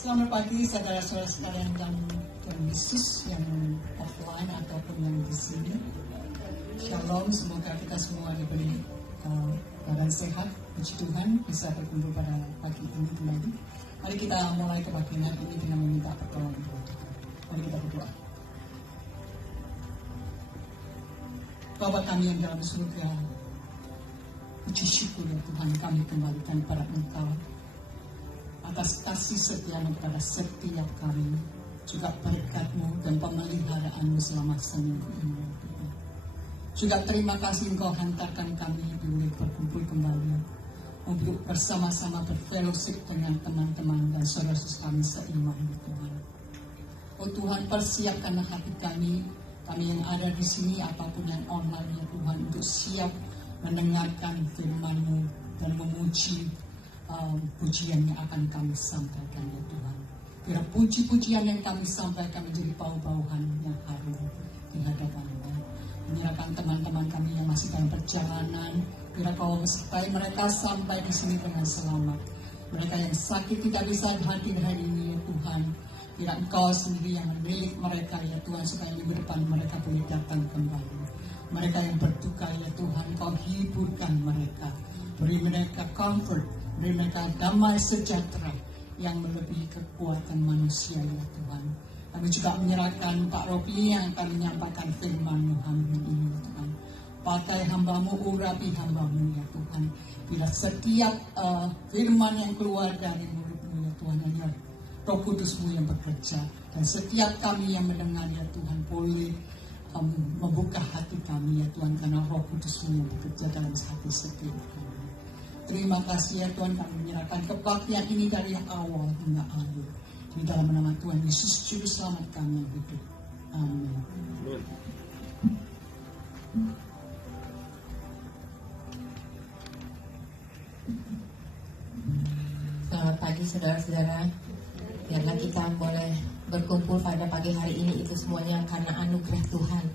Selamat pagi saudara-saudara sekalian dan Yesus yang offline ataupun yang di sini. Shalom, semoga kita semua diberi badan sehat, puji Tuhan, bisa berkumpul pada pagi ini kembali. Mari kita mulai kebaktian ini dengan meminta pertolongan Tuhan. Mari kita berdoa. Bapa kami yang dalam surga, puji syukur ya Tuhan, kami kembalikan kepada Engkau atas kasih setiamu kepada setiap kami, juga berkat-Mu dan pemeliharaanmu selama seminggu ini. Juga terima kasih Engkau hantarkan kami boleh berkumpul kembali untuk bersama-sama berfellowship dengan teman-teman dan saudara-saudara kami seiman, Tuhan. Oh Tuhan, persiapkanlah hati kami yang ada di sini apapun yang online ya Tuhan, untuk siap mendengarkan firman-Mu dan memuji pujian yang akan kami sampaikan ya Tuhan. Biar puji-pujian yang kami sampaikan menjadi bau-bauan yang harum di hadapan-Mu. Menyerahkan teman-teman kami yang masih dalam perjalanan, biar Kau menyertai mereka sampai di sini dengan selamat. Mereka yang sakit tidak bisa hadir hari ini ya Tuhan, biar Engkau sendiri yang menilik mereka ya Tuhan, supaya minggu depan mereka boleh datang kembali. Mereka yang berduka ya Tuhan, Kau hiburkan mereka, beri mereka comfort, beri mereka damai sejahtera yang melebihi kekuatan manusia ya Tuhan. Kami juga menyerahkan Pak Robi yang akan menyampaikan firman-Mu hari ini ya Tuhan. Pakai hamba-Mu, urapi hamba-Mu ya Tuhan. Bila setiap firman yang keluar dari mulut-Mu ya Tuhan, hanya Roh Kudus-Mu yang bekerja. Dan setiap kami yang mendengar ya Tuhan, boleh membuka hati kami ya Tuhan, karena Roh Kudus-Mu yang bekerja dalam hati setiap kami. Terima kasih ya Tuhan, kami menyerahkan kebaktian ini dari awal hingga akhir. Di dalam nama Tuhan Yesus Juru Selamat kami yang hidup. Amin. Selamat pagi saudara-saudara. Biarlah kita boleh berkumpul pada pagi hari ini itu semuanya karena anugerah Tuhan.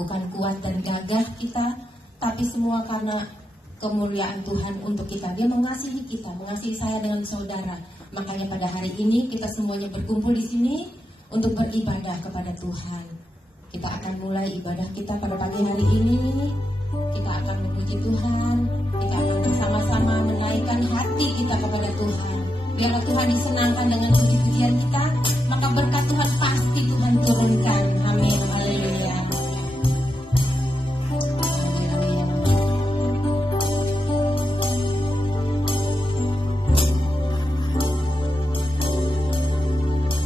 Bukan kuat dan gagah kita, tapi semua karena kemuliaan Tuhan untuk kita. Dia mengasihi kita, mengasihi saya dengan saudara. Makanya pada hari ini kita semuanya berkumpul di sini untuk beribadah kepada Tuhan. Kita akan mulai ibadah kita pada pagi hari ini. Kita akan memuji Tuhan. Kita akan bersama-sama menaikkan hati kita kepada Tuhan. Biarlah Tuhan disenangkan dengan puji-pujian kita, maka berkat Tuhan pasti Tuhan turunkan. Amin. Haleluya.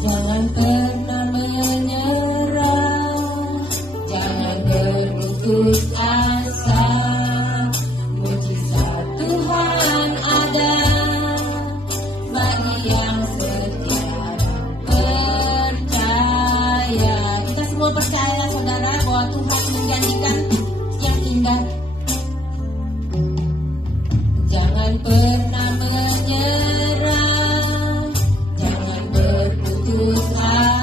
Jangan pernah menyerah, jangan berputus asa. Mujizat Tuhan ada bagi yang setia dan percaya. Kita semua percaya saudara bahwa Tuhan menjanjikan yang indah. Jangan pernah menyerah, jangan berputus asa.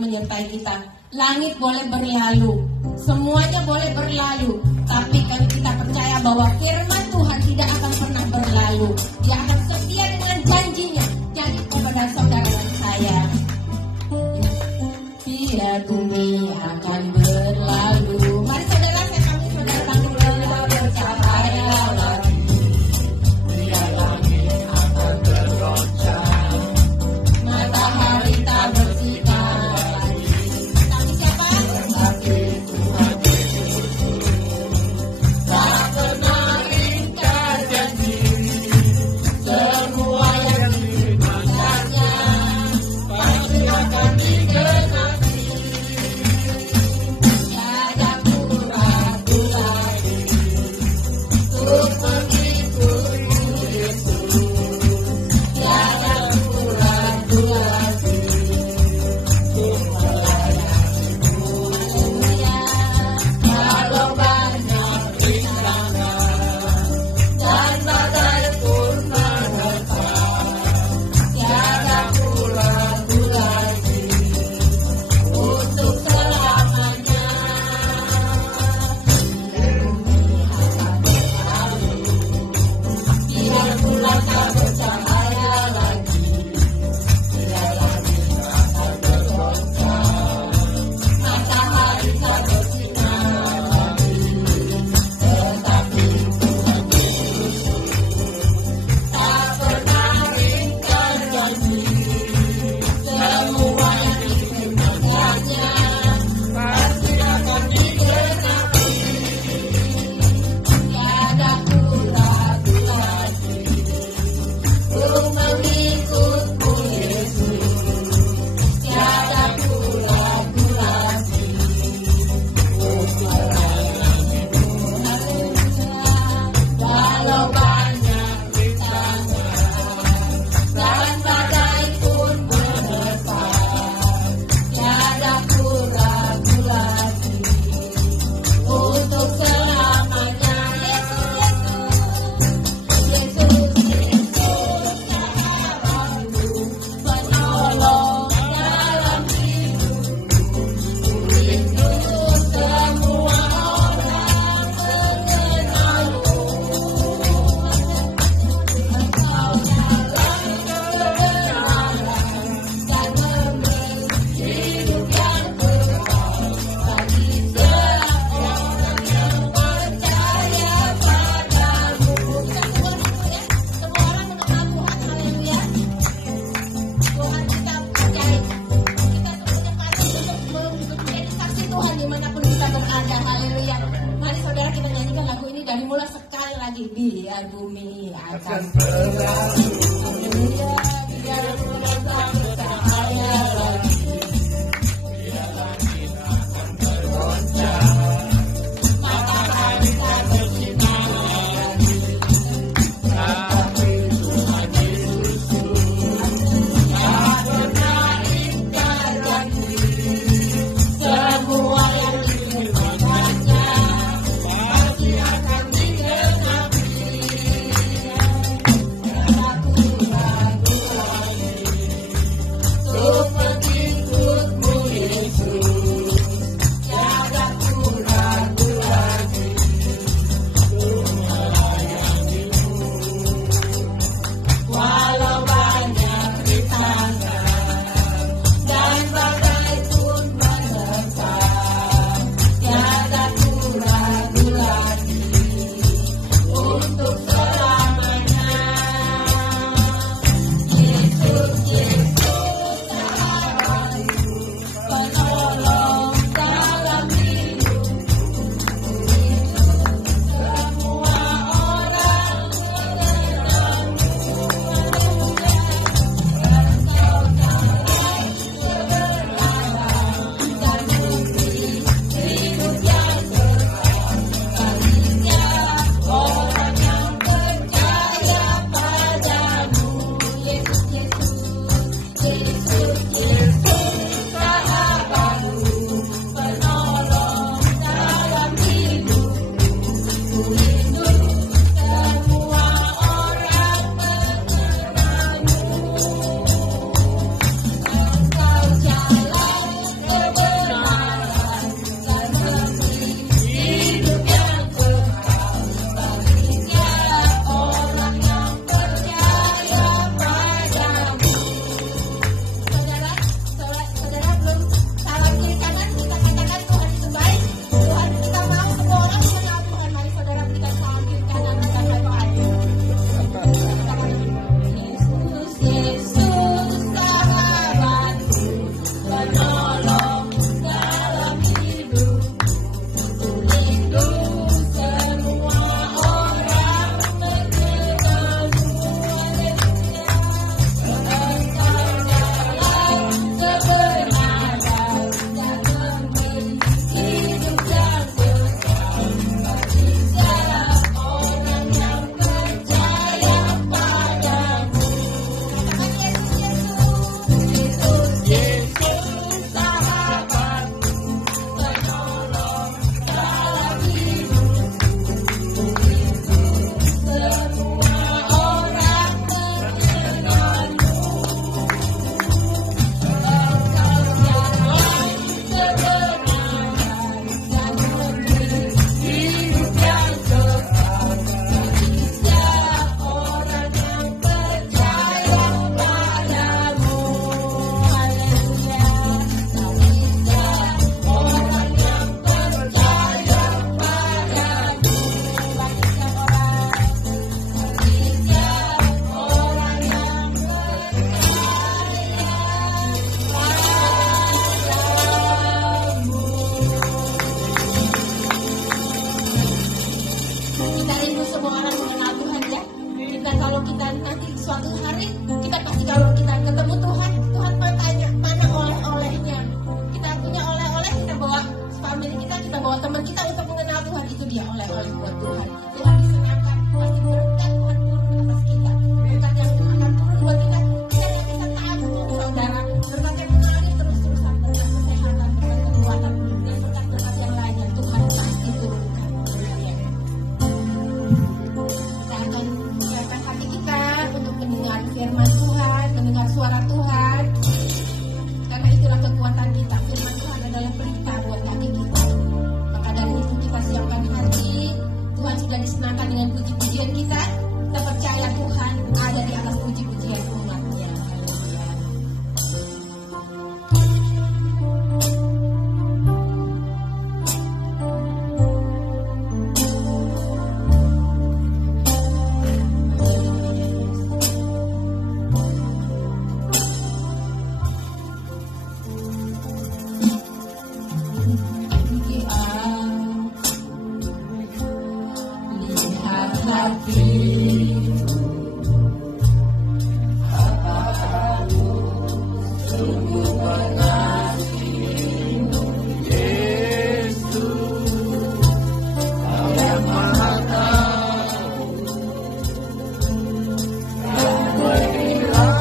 menyertai kita. Langit boleh berlalu, semuanya boleh berlalu, tapi kan kita percaya bahwa firman Tuhan tidak akan pernah berlalu. Dia akan setia dengan janjinya. Jadi kepada saudara dan saya, biar bumi akan berlalu. Mari saudara, saya panggil saudara panggil Allah bercahaya lagi. Biar langit akan bergoncang, matahari tak bersinar lagi. Tapi siapa? Tapi Tuhan tak pernah ingkar janji. Semua yang difirmankannya pasti akan digenapi. Tiada ragu lagi untuk mengikut Yesus. Tiada ragu lagi untuk melayanimu. Haleluya. Kalau banyak rintangan dan badai pun menerpa, tiada ragu lagi untuk selamanya. Biar bulan tak bercahaya lagi, biar langit akan bergoncang, matahari tak bersinar lagi, tetapi Tuhan Yesus tak pernah ingkar janji. Semua yang difirmankannya pasti akan digenapi. Tiada ragu lagi untuk mengikutmu Yesus. Tiada ragu lagi untuk melayanimu. Haleluya. Walau banyak rintangan dan badai pun menerpa, tiada ragu lagi untuk selamanya. Yesus, sahabatku, penolong dalam hidupku, rindu semua orang mengenalmu. Engkau jalan kebenaran dan memberi hidup yang kekal bagi setiap orang yang percaya padamu. Kita semua dulu ya, semua orang mengenal Tuhan. Haleluya. Tuhan kita ajaib. Kita semuanya patut untuk menjadi saksi Tuhan dimanapun kita berada. Haleluya. Mari saudara, kita nyanyikan lagu ini dari mulai sekali lagi. Biar bumi akan berlalu. Haleluya. Biar bulan tak bercahaya lagi, biar langit akan bergoncang, matahari tak bersinar lagi, tetapi Tuhan Yesus tak pernah ingkar janji. Semua yang difirmankannya pasti akan digenapi. Tiada ragu lagi hari itu semua orang mengenal Tuhan ya. Kita kalau kita nanti suatu hari kita pasti kalau kita ketemu Tuhan, Tuhan bertanya mana oleh-olehnya. Kita punya oleh-oleh, kita bawa family kita bawa teman kita untuk mengenal Tuhan, itu dia oleh-oleh buat Tuhan. Tuhan disenangkan, pasti berkat Tuhan turun atas kita. Berkat yang akan turun buat kita nggak bisa tahu saudara. Berkat yang mengalir terus-terusan, berkat kesehatan, berkat kekuatan, dan berkat-berkat yang lainnya Tuhan pasti turunkan. Kita akan siapkan hati kita untuk mendengar firman Tuhan, mendengar suara Tuhan. Karena itulah kekuatan kita. Firman Tuhan adalah pelita buat kaki kita. Maka dari itu kita siapkan hati. Tuhan sudah disenangkan dengan puji-pujian kita. Kita percaya Tuhan ada di atas puji-pujian umatnya. Haleluya. Lihat hati sungguh mengasihimu Yesus, Kau yang Maha Tahu dan menilai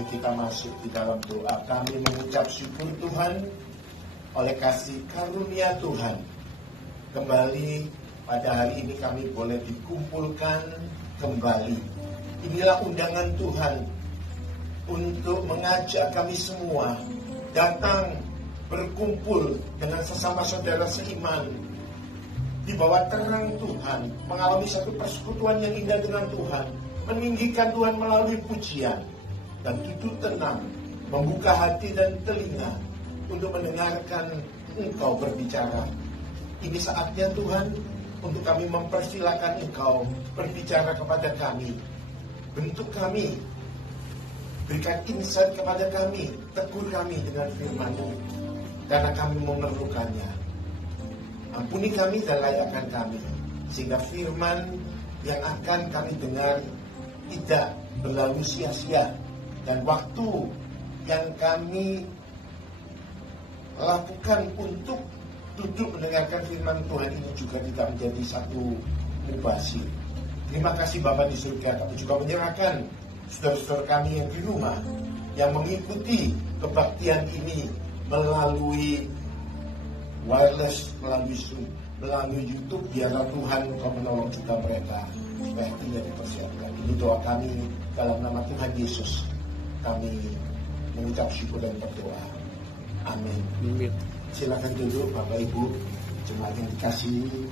Mari kita masuk di dalam doa. Kami mengucap syukur Tuhan oleh kasih karunia Tuhan. Kembali pada hari ini kami boleh dikumpulkan kembali. Inilah undangan Tuhan untuk mengajak kami semua datang berkumpul dengan sesama saudara seiman di bawah terang Tuhan, mengalami satu persekutuan yang indah dengan Tuhan, meninggikan Tuhan melalui pujian, dan duduk tenang, membuka hati dan telinga untuk mendengarkan Engkau berbicara. Ini saatnya Tuhan untuk kami mempersilakan Engkau berbicara kepada kami. Bentuk kami, berikan insight kepada kami, tegur kami dengan firman-Mu, karena kami memerlukannya. Ampuni kami dan layakkan kami, sehingga firman yang akan kami dengar tidak berlalu sia-sia, dan waktu yang kami lakukan untuk duduk mendengarkan firman Tuhan ini juga tidak menjadi satu mubazir. Terima kasih Bapa di surga. Kami juga menyerahkan saudara-saudara kami yang di rumah yang mengikuti kebaktian ini melalui wireless, melalui YouTube. Biarlah Tuhan Engkau menolong juga mereka supaya tidak dipersiapkan. Ini doa kami dalam nama Tuhan Yesus. Kami mengucap syukur dan berdoa. Amin. Silakan duduk Bapak Ibu, jemaat yang dikasihi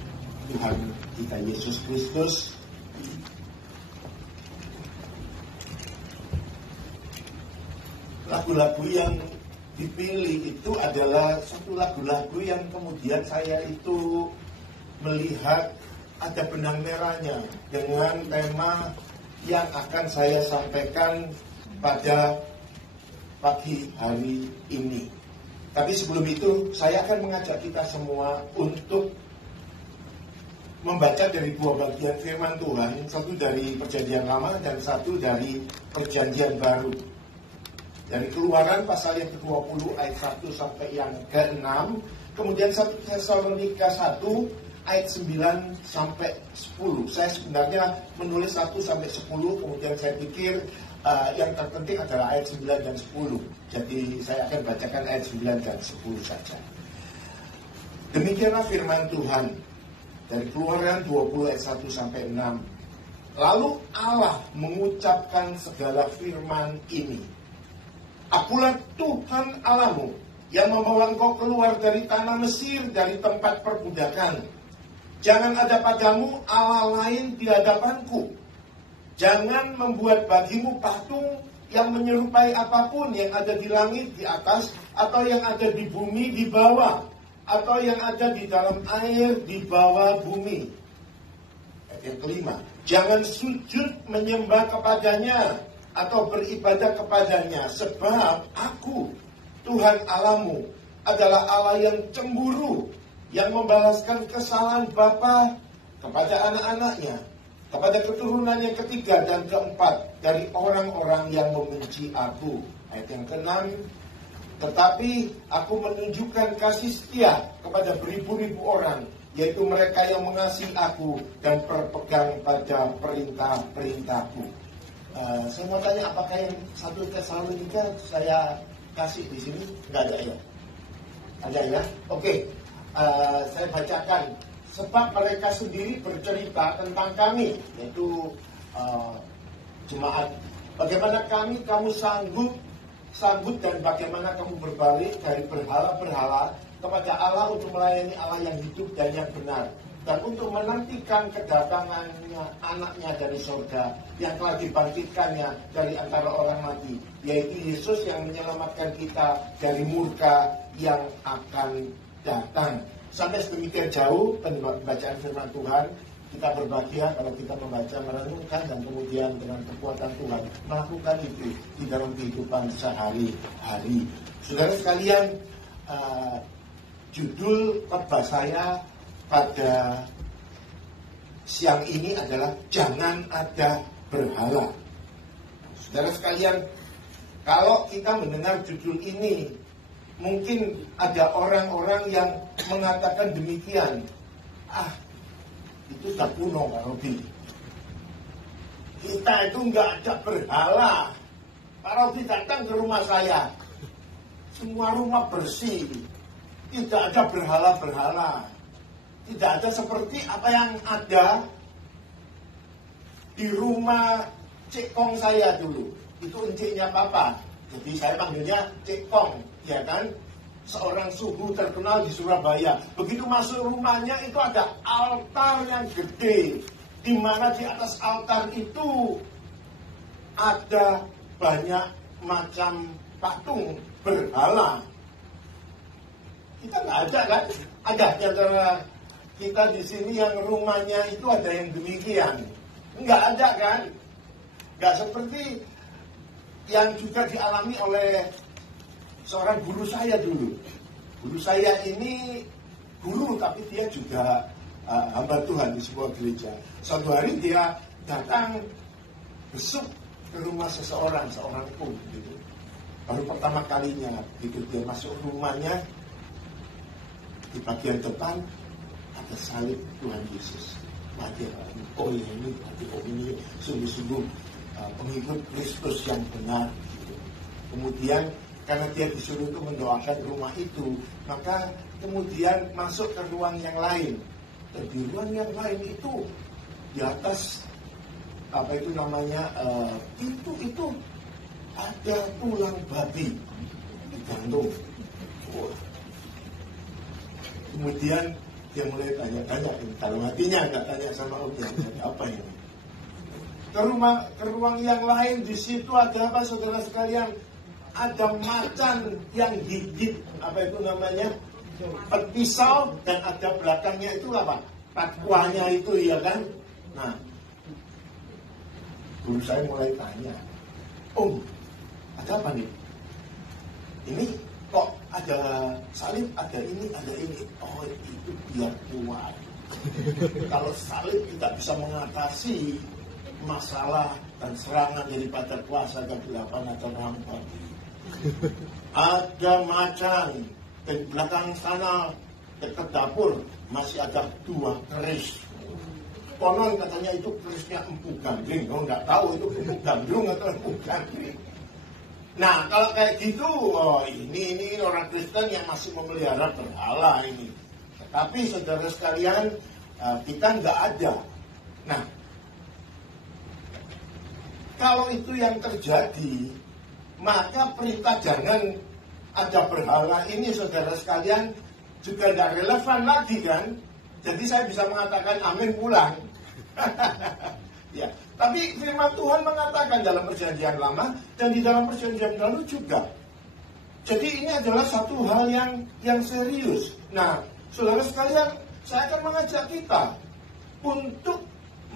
Tuhan kita Yesus Kristus. Lagu-lagu yang dipilih itu adalah satu lagu-lagu yang kemudian saya itu melihat ada benang merahnya dengan tema yang akan saya sampaikan pada pagi hari ini. Tapi sebelum itu, saya akan mengajak kita semua untuk membaca dari dua bagian firman Tuhan, satu dari Perjanjian Lama dan satu dari Perjanjian Baru. Dari Keluaran pasal yang ke-20 ayat 1 sampai yang ke-6, kemudian 1 Tesalonika 1 ayat 9 sampai 10. Saya sebenarnya menulis 1 sampai 10, kemudian saya pikir yang terpenting adalah ayat 9 dan 10. Jadi saya akan bacakan ayat 9 dan 10 saja. Demikianlah firman Tuhan dari Keluaran 20 ayat 1 sampai 6. Lalu Allah mengucapkan segala firman ini. Akulah Tuhan Allahmu yang membawa engkau keluar dari tanah Mesir, dari tempat perbudakan. Jangan ada padamu Allah lain di hadapanku. Jangan membuat bagimu patung yang menyerupai apapun yang ada di langit di atas, atau yang ada di bumi di bawah, atau yang ada di dalam air di bawah bumi. Yang kelima, jangan sujud menyembah kepadanya atau beribadah kepadanya, sebab aku, Tuhan Allahmu, adalah Allah yang cemburu, yang membalaskan kesalahan bapa kepada anak-anaknya, kepada keturunan yang ketiga dan keempat dari orang-orang yang membenci aku. Ayat yang ke-6, tetapi aku menunjukkan kasih setia kepada beribu-ribu orang, yaitu mereka yang mengasihi aku dan berpegang pada perintah-perintahku. Saya mau tanya, apakah yang 1 Tesalonika saya kasih di sini? Enggak ada ya? Ada ya? Oke. Saya bacakan. Sebab mereka sendiri bercerita tentang kami, yaitu jemaat. Bagaimana kamu sanggup dan bagaimana kamu berbalik dari berhala-berhala kepada Allah untuk melayani Allah yang hidup dan yang benar, dan untuk menantikan kedatangannya anaknya dari surga yang telah dibangkitkannya dari antara orang mati, yaitu Yesus yang menyelamatkan kita dari murka yang akan datang. Sampai sedemikian jauh pembacaan firman Tuhan. Kita berbahagia kalau kita membaca, merenungkan, dan kemudian dengan kekuatan Tuhan melakukan itu di dalam kehidupan sehari-hari. Saudara sekalian, judul khotbah saya pada siang ini adalah jangan ada berhala. Saudara sekalian, kalau kita mendengar judul ini, mungkin ada orang-orang yang mengatakan demikian. Itu sudah kuno Pak Robi. Kita itu nggak ada berhala. Pak Rodi datang ke rumah saya, semua rumah bersih, tidak ada berhala-berhala, tidak ada seperti apa yang ada di rumah Cik Kong saya dulu. Itu enciknya Papa, jadi saya panggilnya Cik Kong, ya kan? Seorang suhu terkenal di Surabaya. Begitu masuk rumahnya itu ada altar yang gede, di mana di atas altar itu ada banyak macam patung berhala. Kita nggak ada kan? Ada di antara kita di sini yang rumahnya itu ada yang demikian. Nggak ada kan? Nggak seperti yang juga dialami oleh seorang guru saya dulu. Guru saya ini guru, tapi dia juga hamba Tuhan di sebuah gereja. Suatu hari dia datang besuk ke rumah seorang pun gitu. Baru pertama kalinya gitu dia masuk rumahnya, di bagian depan ada salib Tuhan Yesus. Dia, oh ya ini berarti ini sungguh-sungguh pengikut Kristus yang benar gitu. Kemudian karena dia disuruh untuk mendoakan rumah itu, maka kemudian masuk ke ruang yang lain. Dan di ruang yang lain itu di atas apa itu namanya itu ada tulang babi digantung. Oh. Kemudian dia mulai tanya-tanya, kalau hatinya nggak tanya sama omnya, apa ini? Ke ruang yang lain, di situ ada apa saudara sekalian? Ada macan yang gigit, apa itu namanya? Pisau, dan ada belakangnya itu apa? Kuahnya itu, ya kan? Nah, guru saya mulai tanya, Om, ada apa nih? Ini kok ada salib, ada ini. Oh, itu biar kuat. Kalau salib tidak bisa mengatasi masalah dan serangan daripada kuasa kegelapan atau rampant. Ada macan, dan belakang sana dekat dapur masih ada 2 keris. Konon katanya itu kerisnya empu gandring. Oh, nggak tahu itu empu gandrung atau empu gandring. Nah, kalau kayak gitu, oh, ini orang Kristen yang masih memelihara berhala ini. Tapi saudara sekalian, kita nggak ada. Nah, kalau itu yang terjadi, maka perintah jangan ada berhala ini, saudara sekalian, juga nggak relevan lagi kan? Jadi saya bisa mengatakan amin pulang. Ya, tapi firman Tuhan mengatakan dalam perjanjian lama dan di dalam perjanjian baru juga. Jadi ini adalah satu hal yang serius. Nah, saudara sekalian, saya akan mengajak kita untuk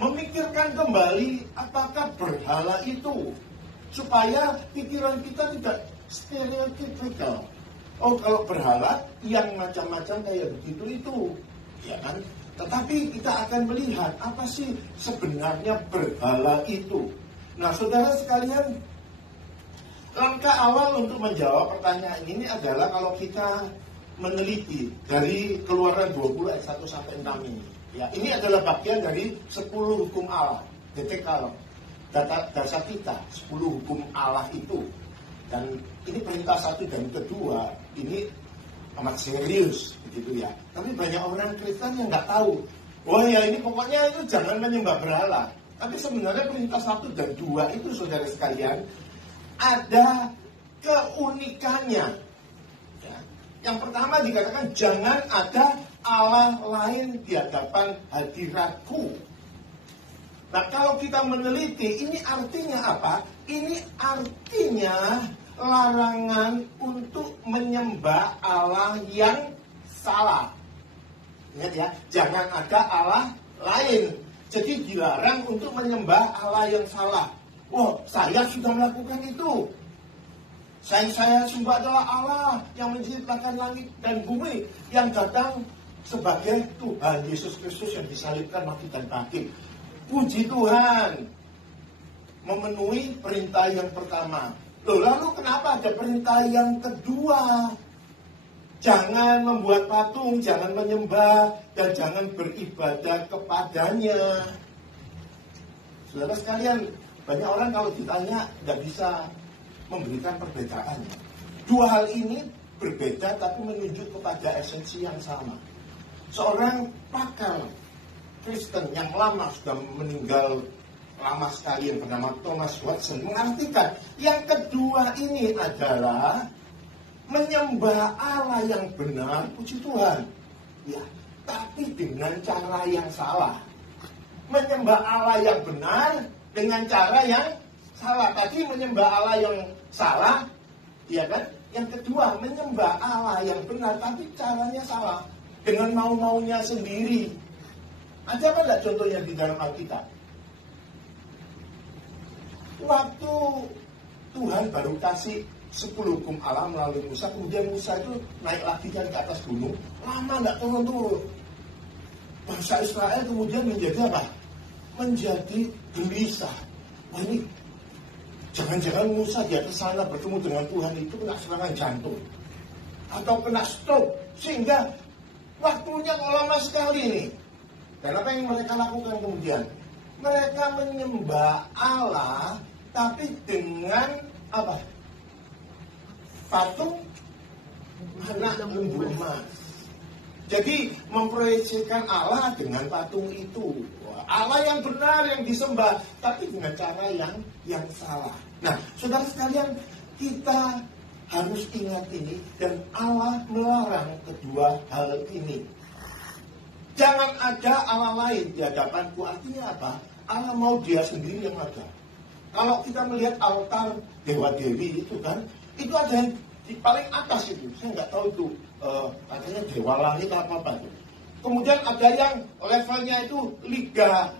memikirkan kembali apakah berhala itu, supaya pikiran kita tidak stereotypical. Oh, kalau berhala yang macam-macam kayak begitu itu, ya kan? Tetapi kita akan melihat apa sih sebenarnya berhala itu. Nah, saudara sekalian, langkah awal untuk menjawab pertanyaan ini adalah kalau kita meneliti dari Keluaran 20 ayat 1 sampai 6 ini. Ya, ini adalah bagian dari 10 hukum Allah. Detekal dasar kita, 10 hukum Allah itu. Dan ini perintah 1 dan kedua, ini amat serius begitu ya. Tapi banyak orang Kristen yang nggak tahu. Oh ya, ini pokoknya itu jangan menyembah berhala. Tapi sebenarnya perintah 1 dan 2 itu, saudara sekalian, ada keunikannya. Ya. Yang pertama dikatakan jangan ada Allah lain di hadapan hadiratku. Nah, kalau kita meneliti, ini artinya apa? Ini artinya larangan untuk menyembah Allah yang salah. Ingat ya, jangan ada Allah lain. Jadi dilarang untuk menyembah Allah yang salah. Oh, saya sudah melakukan itu. Saya sembah adalah Allah yang menciptakan langit dan bumi, yang datang sebagai Tuhan Yesus Kristus yang disalibkan mati dan bangkit. Puji Tuhan, memenuhi perintah yang pertama. Loh, lalu kenapa ada perintah yang kedua? Jangan membuat patung, jangan menyembah, dan jangan beribadah kepadanya. Saudara sekalian, banyak orang kalau ditanya tidak bisa memberikan perbedaannya. Dua hal ini berbeda tapi menunjuk kepada esensi yang sama. Seorang pakar Kristen yang lama sudah meninggal lama sekali yang bernama Thomas Watson mengartikan yang kedua ini adalah menyembah Allah yang benar, puji Tuhan, ya, tapi dengan cara yang salah. Menyembah Allah yang benar dengan cara yang salah. Tadi menyembah Allah yang salah, ya kan? Yang kedua, menyembah Allah yang benar, tapi caranya salah. Dengan mau-maunya sendiri. Ada apa enggak contohnya di dalam Alkitab? Waktu Tuhan baru kasih 10 hukum Allah melalui Musa, kemudian Musa itu naik lagi ke atas gunung, lama enggak turun-turun. Bangsa Israel kemudian menjadi apa? Menjadi gelisah. Wah, ini jangan-jangan Musa di atas sana bertemu dengan Tuhan itu kena serangan jantung atau kena stroke, sehingga waktunya lama sekali ini. Dan apa yang mereka lakukan kemudian? Mereka menyembah Allah tapi dengan apa? Patung anak lembu emas. Jadi memproyeksikan Allah dengan patung itu. Allah yang benar yang disembah, tapi dengan cara yang salah. Nah, saudara sekalian, kita harus ingat ini, dan Allah melarang kedua hal ini. Jangan ada Allah lain di hadapanku. Artinya apa? Allah mau dia sendiri yang ada. Kalau kita melihat altar dewa-dewi itu kan, itu ada yang di paling atas itu. Saya nggak tahu itu, katanya dewa langit apa-apa itu. Kemudian ada yang levelnya itu Liga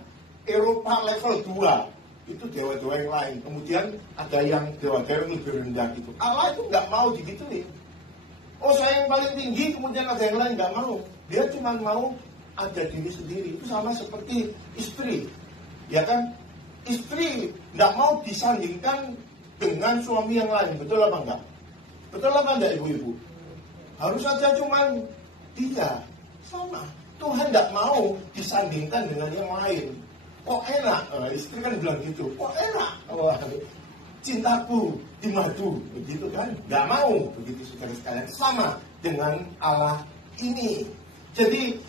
Eropa level 2. Itu dewa-dewa yang lain. Kemudian ada yang dewa-dewa yang lebih rendah gitu. Allah itu nggak mau digituin. Oh, saya yang paling tinggi, kemudian ada yang lain nggak mau. Dia cuma mau ada diri sendiri. Itu sama seperti istri. Ya kan? Istri nggak mau disandingkan dengan suami yang lain. Betul apa enggak? Betul apa enggak, ibu-ibu? Harus saja cuma dia. Sama. Tuhan tidak mau disandingkan dengan yang lain. Kok enak? Istri kan bilang gitu. Kok enak? Cintaku di madu. Begitu kan? Tidak mau. Begitu saudara sekalian. Sama dengan Allah ini. Jadi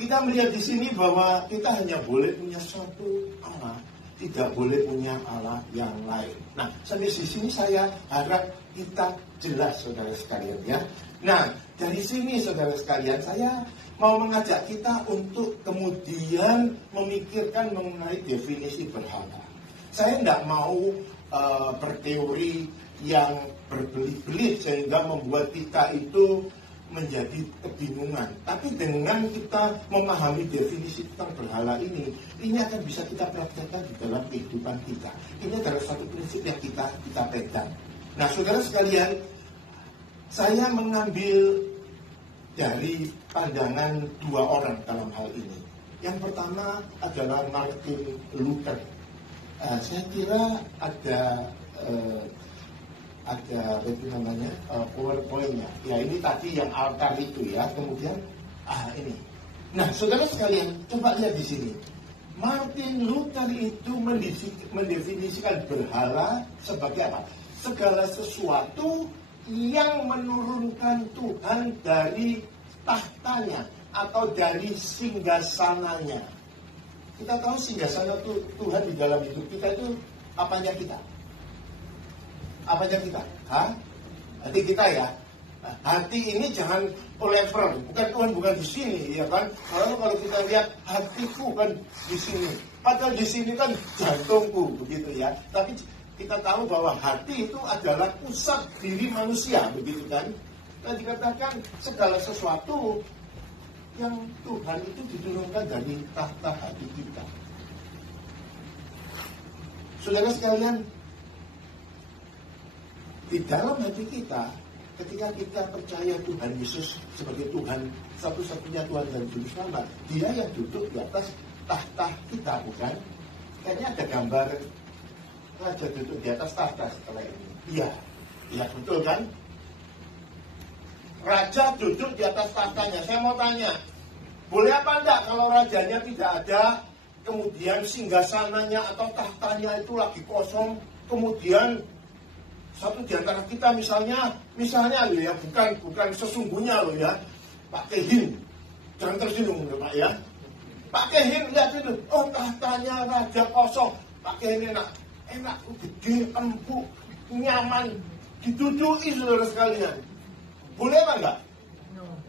kita melihat di sini bahwa kita hanya boleh punya satu Allah. Tidak boleh punya Allah yang lain. Nah, sampai di sini saya harap kita jelas saudara sekalian ya. Nah, dari sini saudara sekalian saya mau mengajak kita untuk kemudian memikirkan mengenai definisi berhala. Saya tidak mau berteori yang berbelit-belit sehingga membuat kita itu menjadi kebingungan. Tapi dengan kita memahami definisi tentang berhala ini akan bisa kita praktekkan di dalam kehidupan kita. Ini adalah satu prinsip yang kita pegang. Nah, saudara sekalian, saya mengambil dari pandangan dua orang dalam hal ini. Yang pertama adalah Martin Luther. Saya kira ada PowerPoint-nya. Ya, ini tadi yang altar itu ya. Kemudian ini. Nah, saudara sekalian, coba lihat di sini. Martin Luther itu mendefinisikan berhala sebagai apa? Segala sesuatu yang menurunkan Tuhan dari tahtanya atau dari singgasananya. Kita tahu singgasana Tuhan di dalam hidup kita itu apanya kita? Apanya kita? Hati kita ya. Hati ini jangan level, bukan Tuhan bukan di sini, ya kan? Kalau kita lihat hatiku kan di sini, padahal di sini kan jantungku, begitu ya. Tapi kita tahu bahwa hati itu adalah pusat diri manusia, begitu kan? Dan dikatakan segala sesuatu yang Tuhan itu diturunkan dari tahta hati kita. Saudara sekalian, di dalam hati kita, ketika kita percaya Tuhan Yesus sebagai Tuhan, satu-satunya Tuhan dan Juru Selamat, Dia yang duduk di atas tahta kita, bukan? Kayaknya ada gambar raja duduk di atas tahta setelah ini. Iya betul kan? Raja duduk di atas tahtanya. Saya mau tanya, boleh apa enggak kalau rajanya tidak ada, kemudian singgasananya atau tahtanya itu lagi kosong, kemudian satu di antara kita misalnya loh ya, bukan sesungguhnya loh ya, pakai hin, jangan tersinggung loh Pak ya, pakai hin, lihat itu, oh tahtanya raja kosong, pakai hin enak, gede, empuk, nyaman, diduduki saudara sekalian, boleh apa enggak?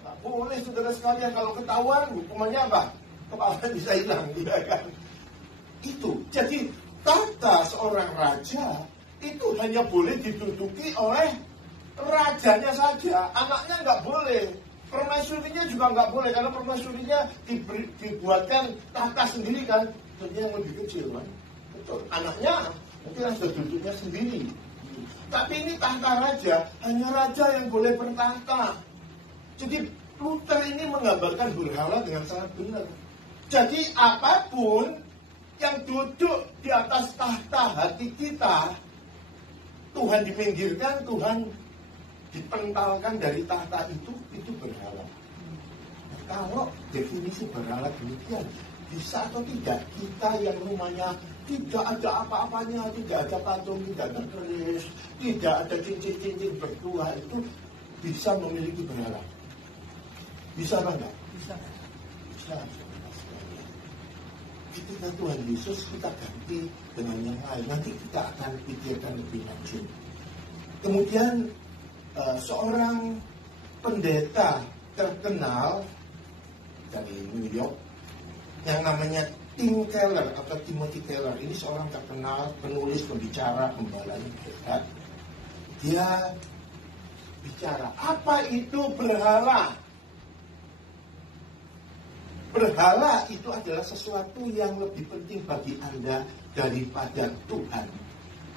Nggak boleh saudara sekalian, kalau ketahuan hukumannya apa? Kepala bisa hilang, ya kan? Itu, jadi tahta seorang raja itu hanya boleh diduduki oleh rajanya saja, anaknya nggak boleh, permaisurinya juga nggak boleh, karena permaisurinya dibuatkan tahta sendiri kan, tentunya yang lebih kecil kan, betul. Anaknya mungkin harus duduknya sendiri, tapi ini tahta raja, hanya raja yang boleh bertahta. Jadi Luther ini menggambarkan berhala dengan sangat benar. Jadi apapun yang duduk di atas tahta hati kita, Tuhan dipinggirkan, Tuhan dipentalkan dari tahta itu berhala. Nah, kalau definisi berhala demikian, bisa atau tidak kita yang rumahnya tidak ada apa-apanya, tidak ada patung, tidak ada keris, tidak ada cincin-cincin bertuah, itu bisa memiliki berhala? Bisa apa enggak? Bisa. Bisa. Ketika Tuhan Yesus kita ganti dengan yang lain, nanti kita akan pikirkan lebih lanjut. Kemudian seorang pendeta terkenal dari New York yang namanya Tim Keller atau Timothy Keller, ini seorang terkenal penulis, pembicara, pembala yang hebat. Dia bicara, apa itu berhala? Berhala itu adalah sesuatu yang lebih penting bagi Anda daripada Tuhan.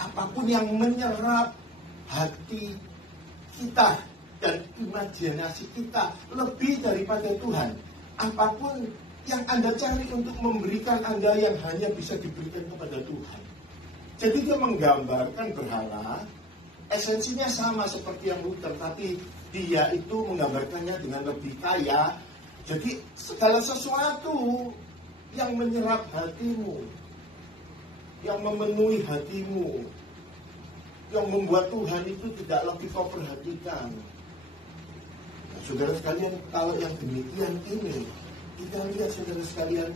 Apapun yang menyerap hati kita dan imajinasi kita lebih daripada Tuhan. Apapun yang Anda cari untuk memberikan Anda yang hanya bisa diberikan kepada Tuhan. Jadi dia menggambarkan berhala, esensinya sama seperti yang Luther, tapi dia itu menggambarkannya dengan lebih kaya. Jadi segala sesuatu yang menyerap hatimu, yang memenuhi hatimu, yang membuat Tuhan itu tidak lagi kau perhatikan. Nah, saudara sekalian, kalau yang demikian ini, kita lihat saudara sekalian,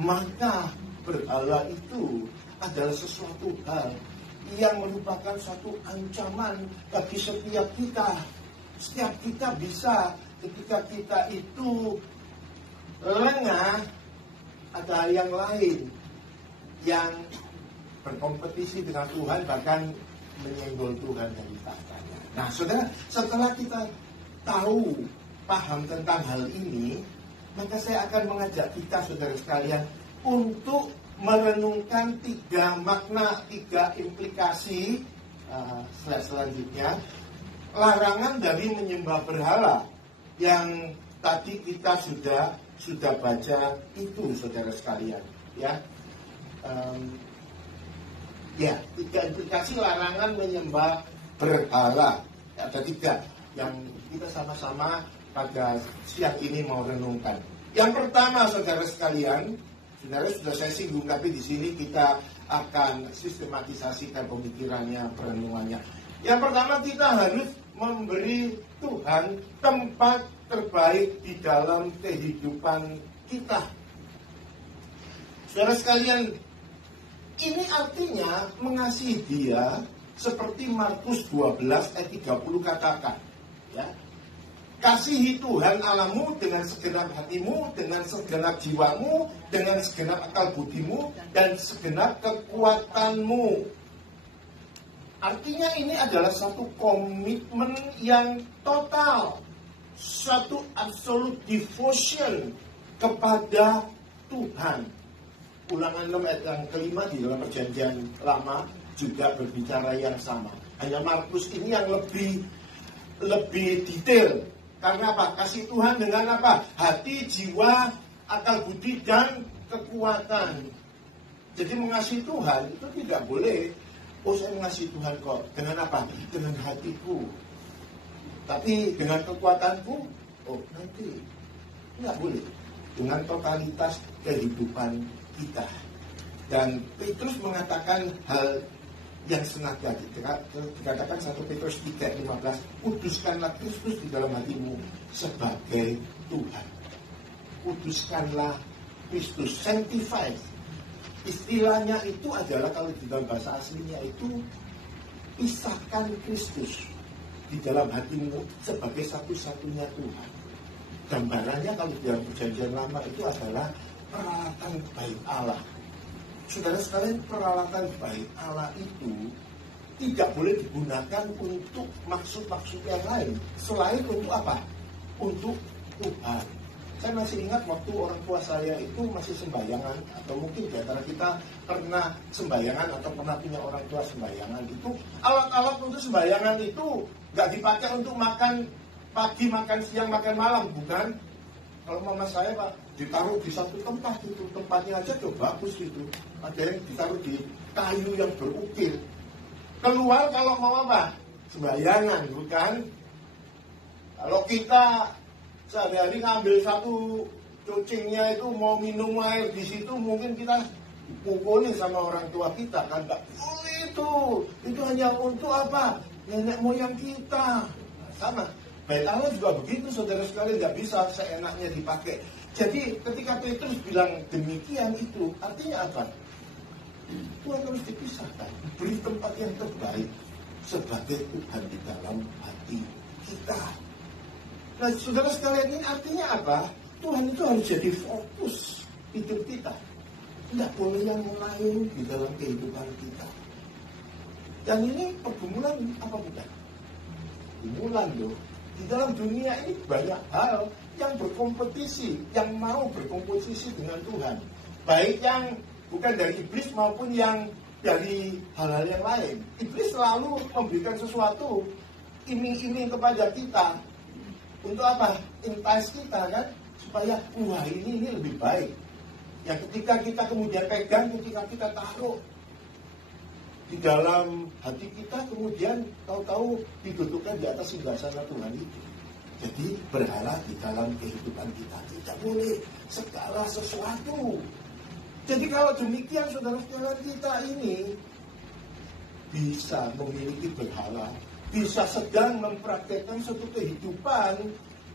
maka berhala itu adalah sesuatu hal yang merupakan suatu ancaman bagi setiap kita. Setiap kita bisa, ketika kita itu lengah, ada yang lain yang berkompetisi dengan Tuhan, bahkan menyenggol Tuhan dari tahtanya. Nah saudara, setelah kita tahu, paham tentang hal ini, maka saya akan mengajak kita saudara sekalian untuk merenungkan 3 makna, 3 implikasi slide selanjutnya, larangan dari menyembah berhala yang tadi kita sudah baca itu saudara sekalian, ya. 3 implikasi larangan menyembah berhala. Ada 3 yang kita sama-sama pada siang ini mau renungkan. Yang pertama saudara sekalian, sebenarnya sudah saya singgung, tapi di sini kita akan sistematisasikan pemikirannya, perenungannya. Yang pertama, kita harus memberi Tuhan tempat terbaik di dalam kehidupan kita. Saudara sekalian, ini artinya mengasihi Dia seperti Markus 12 ayat 30 katakan, ya. Kasihi Tuhan Allahmu dengan segenap hatimu, dengan segenap jiwamu, dengan segenap akal budimu, dan segenap kekuatanmu. Artinya ini adalah satu komitmen yang total, satu absolute devotion kepada Tuhan. Ulangan 6 ayat yang kelima di dalam perjanjian lama juga berbicara yang sama. Hanya Markus ini yang lebih detail. Karena apa? Kasih Tuhan dengan apa? Hati, jiwa, akal budi, dan kekuatan. Jadi mengasihi Tuhan itu tidak boleh, oh saya mengasihi Tuhan kok, dengan apa? Dengan hatiku. Tapi dengan kekuatanku, oh nanti. Tidak boleh. Dengan totalitas kehidupan kita. Dan Petrus mengatakan hal yang sengaja dikatakan 1 Petrus 3:15, kuduskanlah Kristus di dalam hatimu sebagai Tuhan. Kuduskanlah Kristus, sanctify. Istilahnya itu adalah, kalau di dalam bahasa aslinya itu, pisahkan Kristus di dalam hatimu sebagai satu-satunya Tuhan. Gambarannya kalau di dalam perjanjian lama itu adalah peralatan baik Allah. Saudara sekalian, peralatan baik Allah itu tidak boleh digunakan untuk maksud-maksud yang lain selain untuk apa? Untuk Tuhan. Saya masih ingat waktu orang tua saya itu masih sembayangan, atau mungkin di antara kita pernah sembayangan atau pernah punya orang tua sembayangan, itu alat-alat untuk sembayangan itu nggak dipakai untuk makan pagi, makan siang, makan malam, bukan? Kalau mama saya, Pak, ditaruh di satu tempat itu, tempatnya aja tuh bagus itu. Ada yang ditaruh di kayu yang berukir. Keluar kalau mau apa? Sembayangan, bukan? Kalau kita sehari-hari ngambil satu cucingnya itu mau minum air di situ, mungkin kita pukuli sama orang tua kita, kan? Nggak boleh itu hanya untuk apa? Nenek moyang kita. Sama. Baik Allah juga begitu, saudara sekalian, nggak bisa seenaknya dipakai. Jadi ketika Petrus bilang demikian, itu artinya apa? Tuhan harus dipisahkan, beri tempat yang terbaik sebagai Tuhan di dalam hati kita. Nah, saudara sekalian, ini artinya apa? Tuhan itu harus jadi fokus hidup kita. Tidak boleh yang lain di dalam kehidupan kita. Dan ini pergumulan apa bukan? Pergumulan loh. Di dalam dunia ini banyak hal yang berkompetisi, yang mau berkompetisi dengan Tuhan. Baik yang bukan dari iblis maupun yang dari hal-hal yang lain. Iblis selalu memberikan sesuatu, iming-iming kepada kita. Untuk apa? Entice kita, kan? Supaya, wah ini lebih baik. Yang ketika kita kemudian pegang, ketika kita taruh di dalam hati kita, kemudian tahu-tahu didudukkan di atas singgasana Tuhan itu. Jadi berhala di dalam kehidupan kita. Tidak boleh segala sesuatu. Jadi kalau demikian, saudara-saudara, kita ini bisa memiliki berhala, bisa sedang mempraktekkan suatu kehidupan